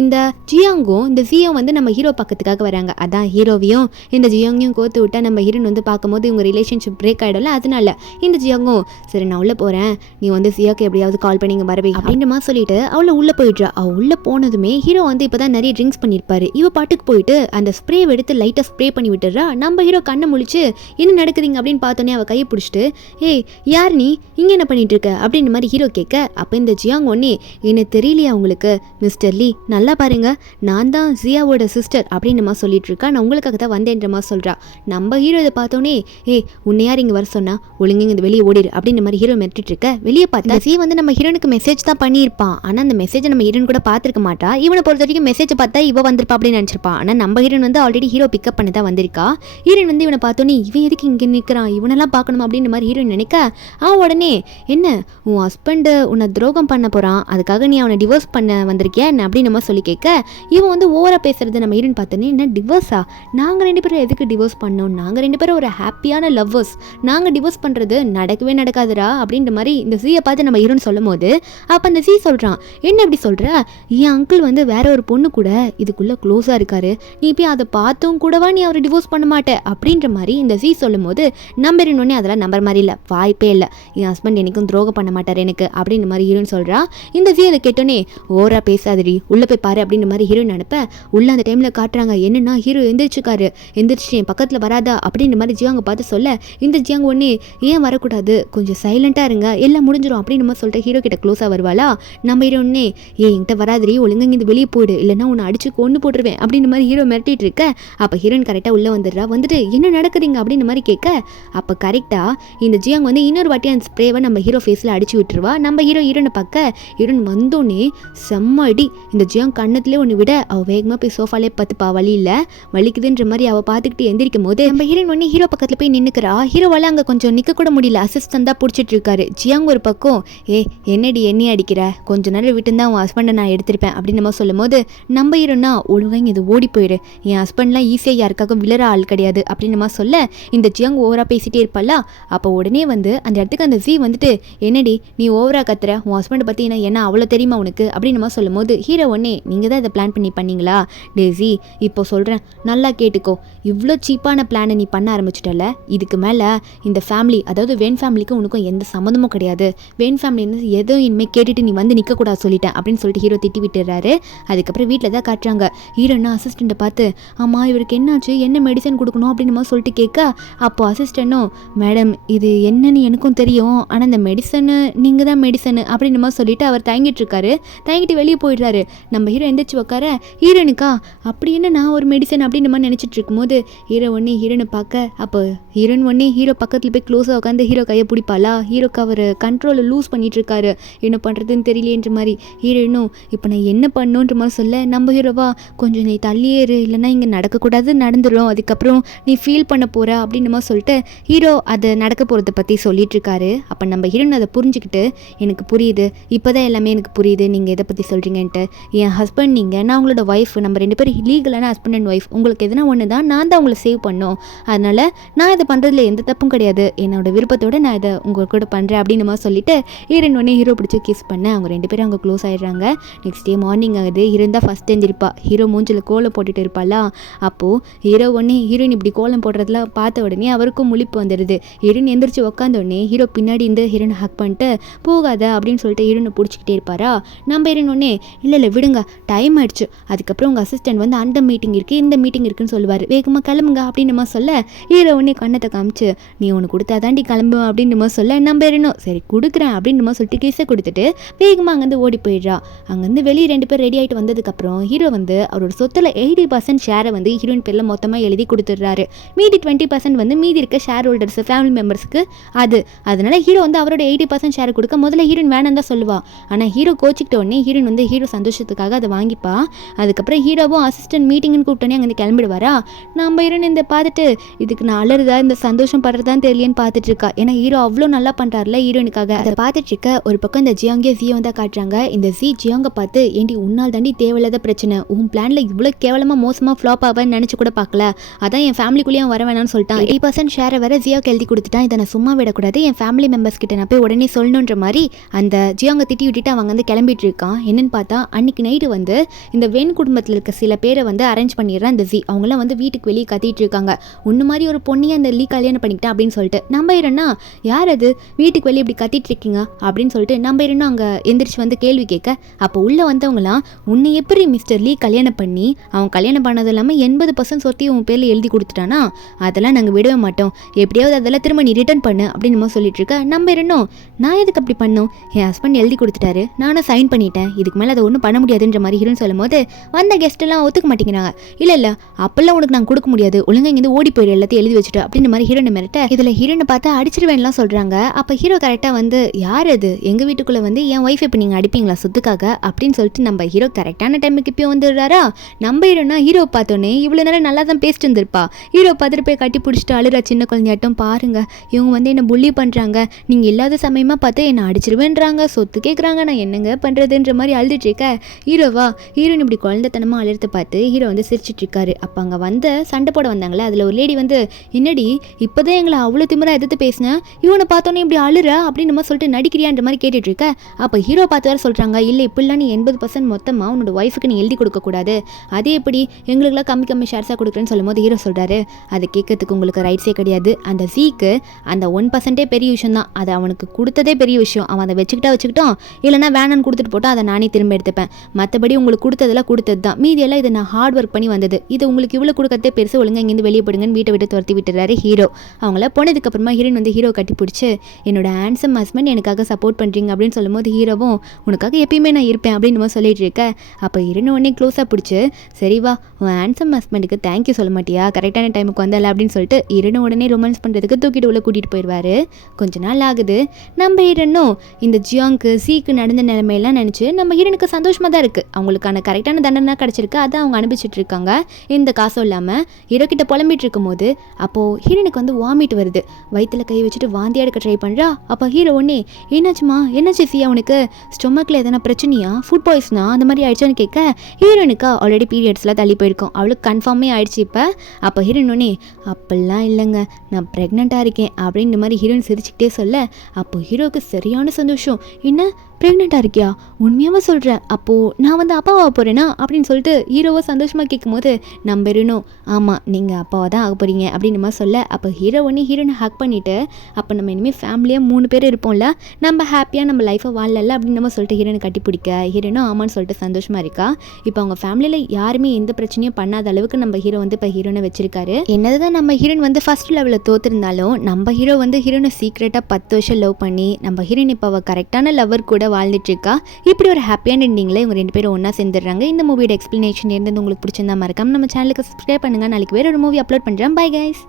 இந்த ஜியாங்கும் இந்த ஜியோ வந்து நம்ம ஹீரோ பக்கத்துக்காக வராங்க. அதான் ஹீரோவையும் இந்த ஜியாங்கையும் கோத்து விட்டா நம்ம ஹீரோன் வந்து பார்க்கும்போது இவங்க ரிலேஷன்ஷிப் பிரேக் ஆகிடும்ல, அதனால இந்த ஜியாங்கும் சரி நான் உள்ளே போகிறேன், நீ வந்து ஜியாக்கு எப்படியாவது கால் பண்ணி இங்கே வரவே அப்படின்ற மாதிரி சொல்லிட்டு அவளை உள்ளே போயிடுறா. அவள் உள்ளே போனதுமே ஹீரோ வந்து இப்போ தான் நிறைய ட்ரிங்க்ஸ் பண்ணியிருப்பாரு, இவ பாட்டுக்கு போயிட்டு அந்த ஸ்ப்ரே எடுத்து லைட்டாக ஸ்ப்ரே பண்ணி விட்டுறா. நம்ம ஹீரோ கண்ணை முழிச்சு என்ன நடக்குதுங்க அப்படின்னு பார்த்தோன்னே அவள் கையை பிடிச்சிட்டு ஏய் யார் நீ இங்கே என்ன பண்ணிட்டு இருக்க அப்படின்ற மாதிரி ஹீரோ கேட்க அப்போ இந்த ஜியாங் ஒன்னே என்ன தெரியலையா உங்களுக்கு மிஸ்டர் லீ, நல்லா பாருங்க நான் தான் ஜியாவோட சிஸ்டர் அப்படின்னு மாதிரி சொல்லிட்டு இருக்கா, நான் உங்களுக்காக தான் வந்தேன்ற மாதிரி சொல்கிறா. நம்ம ஹீரோ இதை பார்த்தோன்னே உன்னை யார் இங்கே வர சொன்னா, ஒழுங்கு இந்த வெளியே ஓடிடு அப்படின்ற மாதிரி ஹீரோ மிரட்டிட்டு இருக்க. வெளியே பார்த்தா ஜி வந்து நம்ம ஹீரோனுக்கு மெசேஜ் தான் பண்ணியிருப்பான், ஆனால் அந்த மெசேஜை நம்ம ஹீரோன் கூட பார்த்துருக்க மாட்டா. இவனை பொறுத்த வரைக்கும் மெசேஜை பார்த்தா இவ வந்திருப்பா அப்படின்னு நினச்சிருப்பான். ஆனால் நம்ம ஹீரோன் வந்து ஆல்ரெடி ஹீரோ பிக்கப் பண்ணி தான் வந்திருக்கா. ஹீரோன் வந்து இவனை பார்த்தோன்னே இவன் எதுக்கு இங்கே நிற்கிறான், இவனெல்லாம் பார்க்கணும் அப்படின்ற மாதிரி ஹீரோயின் நினைக்க அவன் உடனே என்ன உன் ஹஸ்பண்டு உன்னை துரோகம் பண்ண போகிறான், அதுக்காக நீ அவனை டிவோர்ஸ் பண்ண வந்திருக்கியா என்ன அப்படின்னு நம்ம சொல்லி கேட்க இவன் வந்து ஓவராக பேசுறது நம்ம ஹீரோயின் பார்த்தோன்னே என்ன டிவோர்ஸா, நாங்கள் 2 பேரும் எதுக்கு டிவோர்ஸ் பண்ணோம், நாங்கள் 2 பேரும் ஒரு ஹாப்பியான லவ்வர்ஸ், நாங்கள் டிவோர்ஸ் பண்ணுறது நடக்கவே நடக்காதுரா அப்படின்ற மாதிரி இந்த சீயை பார்த்து நம்ம ஹீரோன்னு சொல்லும் போது அப்போ அந்த சீ சொல்கிறான் என்ன இப்படி சொல்கிற, என் அங்கிள் வந்து வேற ஒரு பொண்ணு கூட இதுக்குள்ளே க்ளோஸாக இருக்காரு, நீ போய் அதை பார்த்தும் கூடவா நீ அவரை டிவோர்ஸ் பண்ண மாட்டே அப்படின்ற மாதிரி இந்த சீ சொல்லும் போது நம்பரினோடனே அதெல்லாம் நம்பர் மாதிரி இல்லை, வாய்ப்பே இல்லை, என் ஹஸ்பண்ட் எனக்கும் துரோகம் பண்ண மாட்டார் எனக்கு அப்படின்ற மாதிரி ஹீரோன்னு சொல்கிறா. இந்த சீ அதை கேட்டோன்னே ஓரா பேசாதடி உள்ளே போய் பாரு அப்படின்ற மாதிரி ஹீரோயின் அனுப்ப உள்ள அந்த டைமில் காட்டுறாங்க என்னன்னா ஹீரோ எந்திரிச்சுக்காரு, எந்திரிச்சு என் பக்கத்தில் வராதா அப்படின்ற மாதிரி ஜியாங்க பார்த்து சொல்ல இந்த ஜியாங்க ஒன்னே ஏன் வரக்கூடாது கொஞ்சம் சைலண்டாக இருங்க எல்லாம் முடிஞ்சிடும் அப்படின்னு மாதிரி சொல்லிட்டு ஹீரோ கிட்ட க்ளோஸாக வருவாளா. நம்ம ஹீரோன்னே என்கிட்ட வராதிரி ஒழுங்கு இங்கே வெளியே போயிடு இல்லைன்னா உன்னை அடிச்சு கொண்டு போட்டுருவேன் அப்படின்ற மாதிரி ஹீரோ மிரட்டிட்டு இருக்க அப்போ ஹீரோயின் கரெக்டாக உள்ளே வந்துடுறா. வந்துட்டு என்ன நடக்குதுங்க அப்படின்ற மாதிரி கேட்க அப்போ கரெக்டாக இந்த ஜியாங் வந்து இன்னொரு வாட்டி அந்த ஸ்ப்ரேவை நம்ம ஹீரோ ஃபேஸில் அடிச்சு விட்டுருவா. நம்ம ஹீரோனை பார்க்க ஹீரோன் வந்தோடனே செம்ம அடி, இந்த ஜியாங் கண்ணத்துலேயே ஒன்று விட அவள் வேகமாக போய் சோஃபாலே பார்த்துப்பா, வழி இல்லை வலிக்குதுன்ற மாதிரி அவள் பார்த்துக்கிட்டு எந்திரிக்கும் போது நம்ம ஹீரோயின் ஒன்று ஹீரோ பக்கத்தில் போய் நின்றுக்கிறா. ஹீரோவால் அங்கே கொஞ்சம் நிற்க கூட முடியல, அசிஸ்டன்ட் தான் பிடிச்சிட்டு இருக்காரு. ஜியாங் ஒரு பக்கம் என்னடி எண்ணி அடிக்கிற, கொஞ்ச நேரம் விட்டு தான் உன் ஹஸ்பண்டை நான் எடுத்திருப்பேன் அப்படின்னு நம்ம சொல்லும் போது நம்ம ஹீரோனா ஒழுங்காக இது ஓடி போயிடு, என் ஹஸ்பண்ட்லாம் ஈஸியாக யாருக்காக விழற ஆள் கிடையாது அப்படின்னு நம்ம சொல்ல இந்த ஜியாங் ஓவராக பேசிட்டே இருப்பாளா. அப்போ உடனே வந்து அந்த இடத்துக்கு அந்த ஜி வந்துட்டு என்னடி நீ ஓவராக கத்துற, உன் ஹஸ்பண்டை பற்றி என்ன அவ்வளோ தெரியுமா உனக்கு அப்படின்னு நம்ம சொல்லும் போது ஹீரோ ஒன்னே நீங்கள் தான் இதை பிளான் பண்ணீங்களா, டேசி இப்போ சொல்கிறேன் நல்லா கேட்டுக்கோ, இவ்வளோ சீப்பான பிளானை நீ பண்ண ஆரம்பிச்சிட்டல, இதுக்கு மேலே இந்த ஃபேமிலி அதாவது வேன் ஃபேமிலிக்கும் உனக்கும் எந்த சம்மந்தமும் கிடையாது, வேன் ஃபேமிலி எதுவும் இனிமேல் கேட்டுட்டு நீ வந்து நிற்கக்கூடாது சொல்லிட்டேன் அப்படின்னு சொல்லிட்டு ஹீரோ திட்டி விட்டுறாரு. அதுக்கப்புறம் வீட்டில் தான் காட்டுறாங்க. ஹீரோன்னா அசிஸ்டண்ட்டை பார்த்து ஆமாம் இவருக்கு என்னாச்சு என்ன மெடிசன் கொடுக்கணும் அப்படின்னு சொல்லிட்டு கேட்க அப்போ அசிஸ்டண்ட்டும் மேடம் இது என்னன்னு எனக்கும் தெரியும், ஆனால் இந்த மெடிசனு நீங்கள் தான் மெடிசனு அப்படின்னு சொல்லிட்டு அவர் தயங்கிட்டு இருக்காரு. தயங்கிட்டு வெளியே போயிடுறாரு. நம்ம ஹீரோ எந்திரிச்சு உட்கார ஹீரோனுக்கா அப்படி என்ன நான் ஒரு மெடிசன் அப்படின்னு நினச்சிட்டு இருக்கும்போது ஹீரோனை பார்க்க அப்போ ஹீரோயின் உடனே ஹீரோ பக்கத்தில் போய் க்ளோஸாக உட்காந்து ஹீரோ கையை பிடிப்பாளா, ஹீரோக்கு அவர் கண்ட்ரோலை லூஸ் பண்ணிட்டு இருக்காரு, என்ன பண்ணுறதுன்னு தெரியலேன்ற மாதிரி. ஹீரோயினும் இப்போ நான் என்ன பண்ணுன்ற மாதிரி சொல்ல, நம்ம ஹீரோவா கொஞ்சம் நீ தள்ளியேறு, இல்லைன்னா இங்கே நடக்கக்கூடாது நடந்துடும், அதுக்கப்புறம் நீ ஃபீல் பண்ண போகிற அப்படின்னு மாதிரி சொல்லிட்டு ஹீரோ அதை நடக்க போகிறத பற்றி சொல்லிட்டு இருக்காரு. அப்போ நம்ம ஹீரோயின் அதை புரிஞ்சுக்கிட்டு, எனக்கு புரியுது, இப்போ தான் எல்லாமே எனக்கு புரியுது நீங்கள் எதை பற்றி சொல்கிறீங்கன்ட்டு, என் ஹஸ்பண்ட் நீங்கள், நான் உங்களோட ஒய்ஃப், நம்ம 2 பேரும் லீகலான ஹஸ்பண்ட் அண்ட் ஒய்ஃப், உங்களுக்கு எதுனா ஒன்று தான், நான் தான் உங்களை சேவ் பண்ணோம், அதனால் நான் இதை பண்ணுறதுல எந்த தப்பும் கிடையாது, என்னோட விருப்பத்தோடு நான் இதை உங்கள் கூட பண்ணுறேன் அப்படின்னு மாதிரி சொல்லிட்டு ஹீரோயின் உடனே ஹீரோ பிடிச்சி கிஸ் பண்ண அவங்க 2 பேரும் அவங்க க்ளோஸ் ஆகிடுறாங்க. நெக்ஸ்ட் டே மார்னிங் ஆகுது. இருந்தால் ஃபஸ்ட் எழுந்திருப்பா, ஹீரோ மூஞ்சில் கோலம் போட்டுட்டு இருப்பாளா. அப்போது ஹீரோ உடனே ஹீரோயின் இப்படி கோலம் போடுறதுல பார்த்த உடனே அவருக்கும் முழிப்பு வந்துடுது. ஹீரோயின் எந்திரிச்சு உட்காந்த உடனே ஹீரோ பின்னாடி இருந்து ஹீரோனை ஹக் பண்ணிட்டு போகாத அப்படின்னு சொல்லிட்டு ஹீரோனை பிடிச்சிக்கிட்டே இருப்பாரா. நம்ம ஹீரோயின் உடனே இல்லை விடுங்க, டைம் ஆயிடுச்சு, அதுக்கப்புறம் உங்கள் அசிஸ்டன்ட் வந்து அந்த மீட்டிங் இருக்குது இந்த மீட்டிங் இருக்குன்னு சொல்லுவார், வேகமாக கிளம்புங்க அப்படின்னு நம்ம சொல்ல ஹீரோ உடனே கண்ணத்தை காமிச்சு நீ ஒன்று கொடுத்தா தாண்டி கிளம்புவேன் அப்படின்னு நம்ம சொல்ல, நம்ம ஹீரோனும் சரி கொடுக்குறேன் அப்படின்னு நம்ம சொல்லிட்டு கேஸை கொடுத்துட்டு வேகமாக அங்கேருந்து ஓடி போயிடுறா. அங்கேருந்து வெளியே 2 பேர் ரெடி ஆகிட்டு வந்ததுக்கப்புறம் ஹீரோ வந்து அவரோட சொத்தில் 80% ஷேரை வந்து ஹீரோயின் பேரில் மொத்தமாக எழுதி கொடுத்துட்றாரு. மீதி 20% வந்து மீதி இருக்க ஷேர் ஹோல்டர்ஸ் ஃபேமிலி மெம்பர்ஸ்க்கு அதனால ஹீரோ வந்து அவரோட 80% ஷேரை கொடுக்க முதல்ல ஹீரோயின் வேணாம் தான் சொல்லுவா. ஆனால் ஹீரோ கோச்சிக்கிட்ட உடனே ஹீரோயின் வந்து ஹீரோ சந்தோஷத்துக்காக அதை வாங்கிப்பா. அதுக்கப்புறம் ஹீரோவும் அசிஸ்டன்ட் மீட்டிங்னு கூப்பிட்டோன்னே அங்கே கிளம்பிடுவாரா. நம்ம ஹீரோயின் இந்த பார்த்துட்டு இதுக்கு நான் அலறுதா இந்த சந்தோஷம் படுறதான்னு தெரியலேன்னு பார்த்துட்டு இருக்கா. ஏன்னா ஹீரோ அவ்வளோ நல்லா பண்ணுறாருல ஹீரோயினுக்காக. அதை பார்த்துட்டு இருக்க ஒரு பக்கம் இந்த ஜியாங்கே ஜியோ தான் காட்டுறாங்க. இந்த ஜியாங்கை பார்த்து ஏண்டி உன்னால் தாண்டி தேவையில்லாத பிரச்சனை, உன் பிளானில் இவ்வளோ கேவலமாக மோசமாக ஃப்ளாப் ஆவேன்னு நினச்சி கூட பார்க்கல, அதான் என் ஃபேமிலிக்குள்ளேயும் வர வேணாம்னு சொல்லிட்டான். 80% ஷேரை வேற ஜியோக்கு எழுதி கொடுத்துட்டான், இதை நான் சும்மா விடக்கூடாது, என் ஃபேமிலி மெம்பர்ஸ் கிட்ட நான் போய் உடனே சொல்லணுன்ற மாதிரி அந்த ஜியாங்கை திட்டி விட்டுட்டு அவங்க வந்து கிளம்பிட்டு இருக்கான். என்னன்னு பார்த்தா அன்னைக்கு நைட்டு வந்து இந்த வேன் குடும்பத்தில் இருக்க சில பேரை வந்து அரேஞ்ச் பண்ணிடுறான் இந்த அவங்களாம் வந்து வீட்டுக்கு வெளியே கத்திட்டு இருக்காங்க, உன்ன மாதிரி ஒரு பொண்ணையை அந்த கல்யாணம் பண்ணிக்கிட்டேன் அப்படின்னு சொல்லிட்டு. நம்ம இருன்னா யார் அது வீட்டுக்கு வெளியே இப்படி கத்திட்டு இருக்கீங்க அப்படின்னு சொல்லிட்டு நம்ம இருன்னா அங்கே எந்திரிச்சு வந்து கேள்வி கேட்க, அப்போ உள்ளே வந்தவங்களாம் உன்னை எப்படி மிஸ்டர் லீ கல்யாணம் பண்ணி அவன் கல்யாணம் பண்ணது இல்லாமல் 80% சொத்தையும் உன் பேரில் எழுதி கொடுத்துட்டானா, அதெல்லாம் நாங்கள் விடவே மாட்டோம், எப்படியாவது அதெல்லாம் திரும்ப நீ ரிட்டர்ன் பண்ணு அப்படின்னு நம்ம சொல்லிட்டு இருக்க. நம்ம இருந்தோம் நான் எதுக்கு அப்படி பண்ணோம், என் ஹஸ்பண்ட் எழுதி கொடுத்துட்டாரு, நானும் சைன் பண்ணிட்டேன், இதுக்கு மேலே அதை ஒன்றும் பண்ண முடியாதுன்ற மாதிரி ஹீரோன்னு சொல்லும் போது வந்த கெஸ்ட் எல்லாம் ஒத்துக்க மாட்டேங்கிறாங்க. இல்லை அப்பெல்லாம் உனக்கு நாங்கள் கொடுக்க முடியாது, ஒழுங்காக இங்கே ஓடி போயிடு எல்லாத்தையும் எழுதி வச்சுட்டு அப்படின்ற மாதிரி ஹீரோனை மிரட்ட, இதில் ஹீரோனை பார்த்தா அடிச்சிருவேன்லாம் சொல்கிறாங்க. அப்போ ஹீரோ கரெக்டாக வந்து யார் அது எங்கள் வீட்டுக்குள்ளே வந்து என் ஒய்ஃப் இப்போ நீங்கள் அடிப்பீங்களா சொத்துக்காக அப்படின்னு சொல்லிட்டு நம்ம ஹீரோ கரெக்டான டைமுக்கு இப்போ வந்துடுறாரா. நம்ம ஹீரோனா ஹீரோ பார்த்தோன்னே இவ்வளோ நேரம் நல்லா தான் பேசிட்டு இருந்திருப்பா, ஹீரோ பார்த்துட்டு போய் கட்டி பிடிச்சிட்டு அழுறா சின்ன குழந்தையாட்டம், பாருங்க இவங்க வந்து என்னை புள்ளி பண்ணுறாங்க, நீங்கள் இல்லாத சமயமாக பார்த்து என்னை அடிச்சிருவேன்றாங்க, சொத்து கேட்குறாங்க, நான் என்னங்க பண்ணுறதுன்ற மாதிரி அழுதுட்டு இருக்க. ஹீரோயின் இப்படி குழந்தைத்தனமாக அழுறத பார்த்து ஹீரோ வந்து சிரிச்சிட்டு இருக்காரு. அப்போ அங்கே வந்து சண்டை போட வந்தாங்களே அதில் ஒரு லேடி வந்து என்னடி இப்போதான் எங்களை அவ்வளோ திமிரா எதிர்த்து பேசினேன், இவனை பார்த்தோன்னே இப்படி அழுற அப்படின்னு நம்ம சொல்லிட்டு நடிக்கிறியான்ற மாதிரி கேட்டுட்டு இருக்க. அப்போ ஹீரோ பார்த்து வர சொல்கிறாங்க, இல்லை இப்படிலாம் நீ 80% மொத்தமாக உன்னோட ஒய்ஃபுக்கு நீ எழுதி கொடுக்கக்கூடாது, அதே எப்படி எங்களுக்குலாம் கம்மி ஷேர்ஸாக கொடுக்குறேன்னு சொல்லும் போது ஹீரோ சொல்கிறாரு, அதை கேட்கறதுக்கு உங்களுக்கு ரைட்ஸே கிடையாது, அந்த ஜீக்கு அந்த 1% பெரிய விஷயம் தான், அதை அவனுக்கு கொடுத்ததே பெரிய விஷயம், அவன் அதை வச்சுக்கிட்டோம் இல்லைனா வேணான்னு கொடுத்துட்டு போட்டோம், அதை நானே திரும்ப எடுத்துப்பேன், மற்றபடி உங்களுக்கு கொடுத்ததெல்லாம் கொடுத்தது தான், மீதியெல்லாம் இதை நான் ஹார்ட் ஒர்க் பண்ணி வந்தது, இது உங்களுக்கு இவ்வளோ கொடுக்கறதே பெருசு, ஒழுங்காக இங்கேருந்து வெளியே போடுங்கன்னு வீட்டை விட்டு துரத்தி விட்டுறாரு ஹீரோ. அவங்கள போனதுக்கப்புறமா ஹீரோயின் வந்து ஹீரோ கட்டி பிடிச்சி என்னோட ஹேண்ட்ஸம் ஹஸ்பண்ட் எனக்காக சப்போர்ட் பண்ணுறீங்க அப்படின்னு சொல்லும் போது ஹீரோவும் உனக்காக எப்பயுமே நான் இருப்பேன் அப்படின்னு சொல்லிட்டு இருக்க. அப்போ ஹீரோயின் உடனே க்ளோஸாக பிடிச்சி சரி வா உன் ஹேண்ட்ஸம் ஹஸ்பண்டுக்கு தேங்க்யூ சொல்ல மாட்டியா, கரெக்டான டைமுக்கு வந்தால அப்படின்னு சொல்லிட்டு ஹீரோயின் உடனே ரொமான்ஸ் பண்ணுறதுக்கு தூக்கிட்டு உள்ள கூட்டிகிட்டு போயிடுவார். கொஞ்ச நாள் ஆகுது. நம்ம ஹீரோனும் இந்த ஜியாங்க்கு சீக்கு நடந்த நிலைமையெல்லாம் நினச்சி நம்ம ஹீரோனுக்கு சந்தோஷமாக தான் இருக்குது, அவங்களுக்கான கரெக்டான தண்டனை கிடச்சிருக்கு, அதை அவங்க அனுப்பிச்சிட்டு இருக்காங்க எந்த காசும் இல்லாமல். ஹீரோ கிட்ட புலம்பிட்டு இருக்கும் போது அப்போது ஹீரோனுக்கு வந்து வாமிட் வருது, வயிற்றில் கை வச்சுட்டு வாந்தி எடுக்க ட்ரை பண்ணுறா. அப்போ ஹீரோ ஒன்னே என்னாச்சு சி அவனுக்கு ஸ்டொமக்கில் எதனா பிரச்சனையா, ஃபுட் பாய்ஸ்னா அந்த மாதிரி ஆயிடுச்சான்னு கேட்க, ஹீரோனுக்கு ஆல்ரெடி பீரியட்ஸ்லாம் தள்ளி போயிருக்கும், அவளுக்கு கன்ஃபார்மே ஆயிடுச்சு இப்போ. அப்போ ஹீரோயின் ஒன்னே அப்படிலாம் இல்லைங்க நான் ப்ரெக்னெண்ட்டாக இருக்கேன் அப்படின்னு மாதிரி ஹீரோயின் சிரிச்சுக்கிட்டே சொல்ல, அப்போ ஹீரோவுக்கு சரியான சந்தோஷம், என்ன ப்ரெக்னெண்ட்டாக இருக்கியா, உண்மையாக சொல்கிறேன், அப்போது நான் வந்து அப்பாவாக போகிறேன்னா அப்படின்னு சொல்லிட்டு ஹீரோவை சந்தோஷமாக கேட்கும்போது நம்ம இருணும் ஆமாம் நீங்கள் அப்பாவாக தான் ஆக போகிறீங்க அப்படின்னு மாதிரி சொல்ல, அப்போ ஹீரோ ஒன்று ஹீரோனை ஹக் பண்ணிவிட்டு அப்போ நம்ம இனிமேல் ஃபேமிலியாக 3 பேர் இருப்போம்ல, நம்ம ஹாப்பியாக நம்ம லைஃப்பை வாழல அப்படின்னு நம்ம சொல்லிட்டு ஹீரோனை கட்டி பிடிக்க ஹீரோனும் ஆமான்னு சொல்லிட்டு சந்தோஷமாக இருக்கா. இப்போ அவங்க ஃபேமிலியில் யாருமே எந்த பிரச்சனையும் பண்ணாத அளவுக்கு நம்ம ஹீரோ வந்து இப்போ ஹீரோனை வச்சிருக்காரு. என்னதான் நம்ம ஹீரோயின் வந்து ஃபர்ஸ்ட் லெவலில் தோற்றுருந்தாலும் நம்ம ஹீரோ வந்து ஹீரோனை சீக்ரெட்டாக 10 வருஷம் லவ் பண்ணி நம்ம ஹீரோயின் இப்போ அவள் கரெக்டான லவர் கூட வாழ்ந்துட்டு இருக்கா. இப்படி ஒரு ஹாப்பியான எண்டிங்கில் இவங்க 2 பேரும் ஒன்றா சேர்ந்துடுறாங்க. இந்த மூவியோட எக்ஸ்பிளனேஷன் இருந்தது உங்களுக்கு பிடிச்சிருந்தா மறக்காம நம்ம சேனலுக்கு சப்ஸ்கிரைப் பண்ணுங்கள். நாளைக்கு வேற ஒரு மூவி அப்லோட் பண்ணுறேன். Bye guys.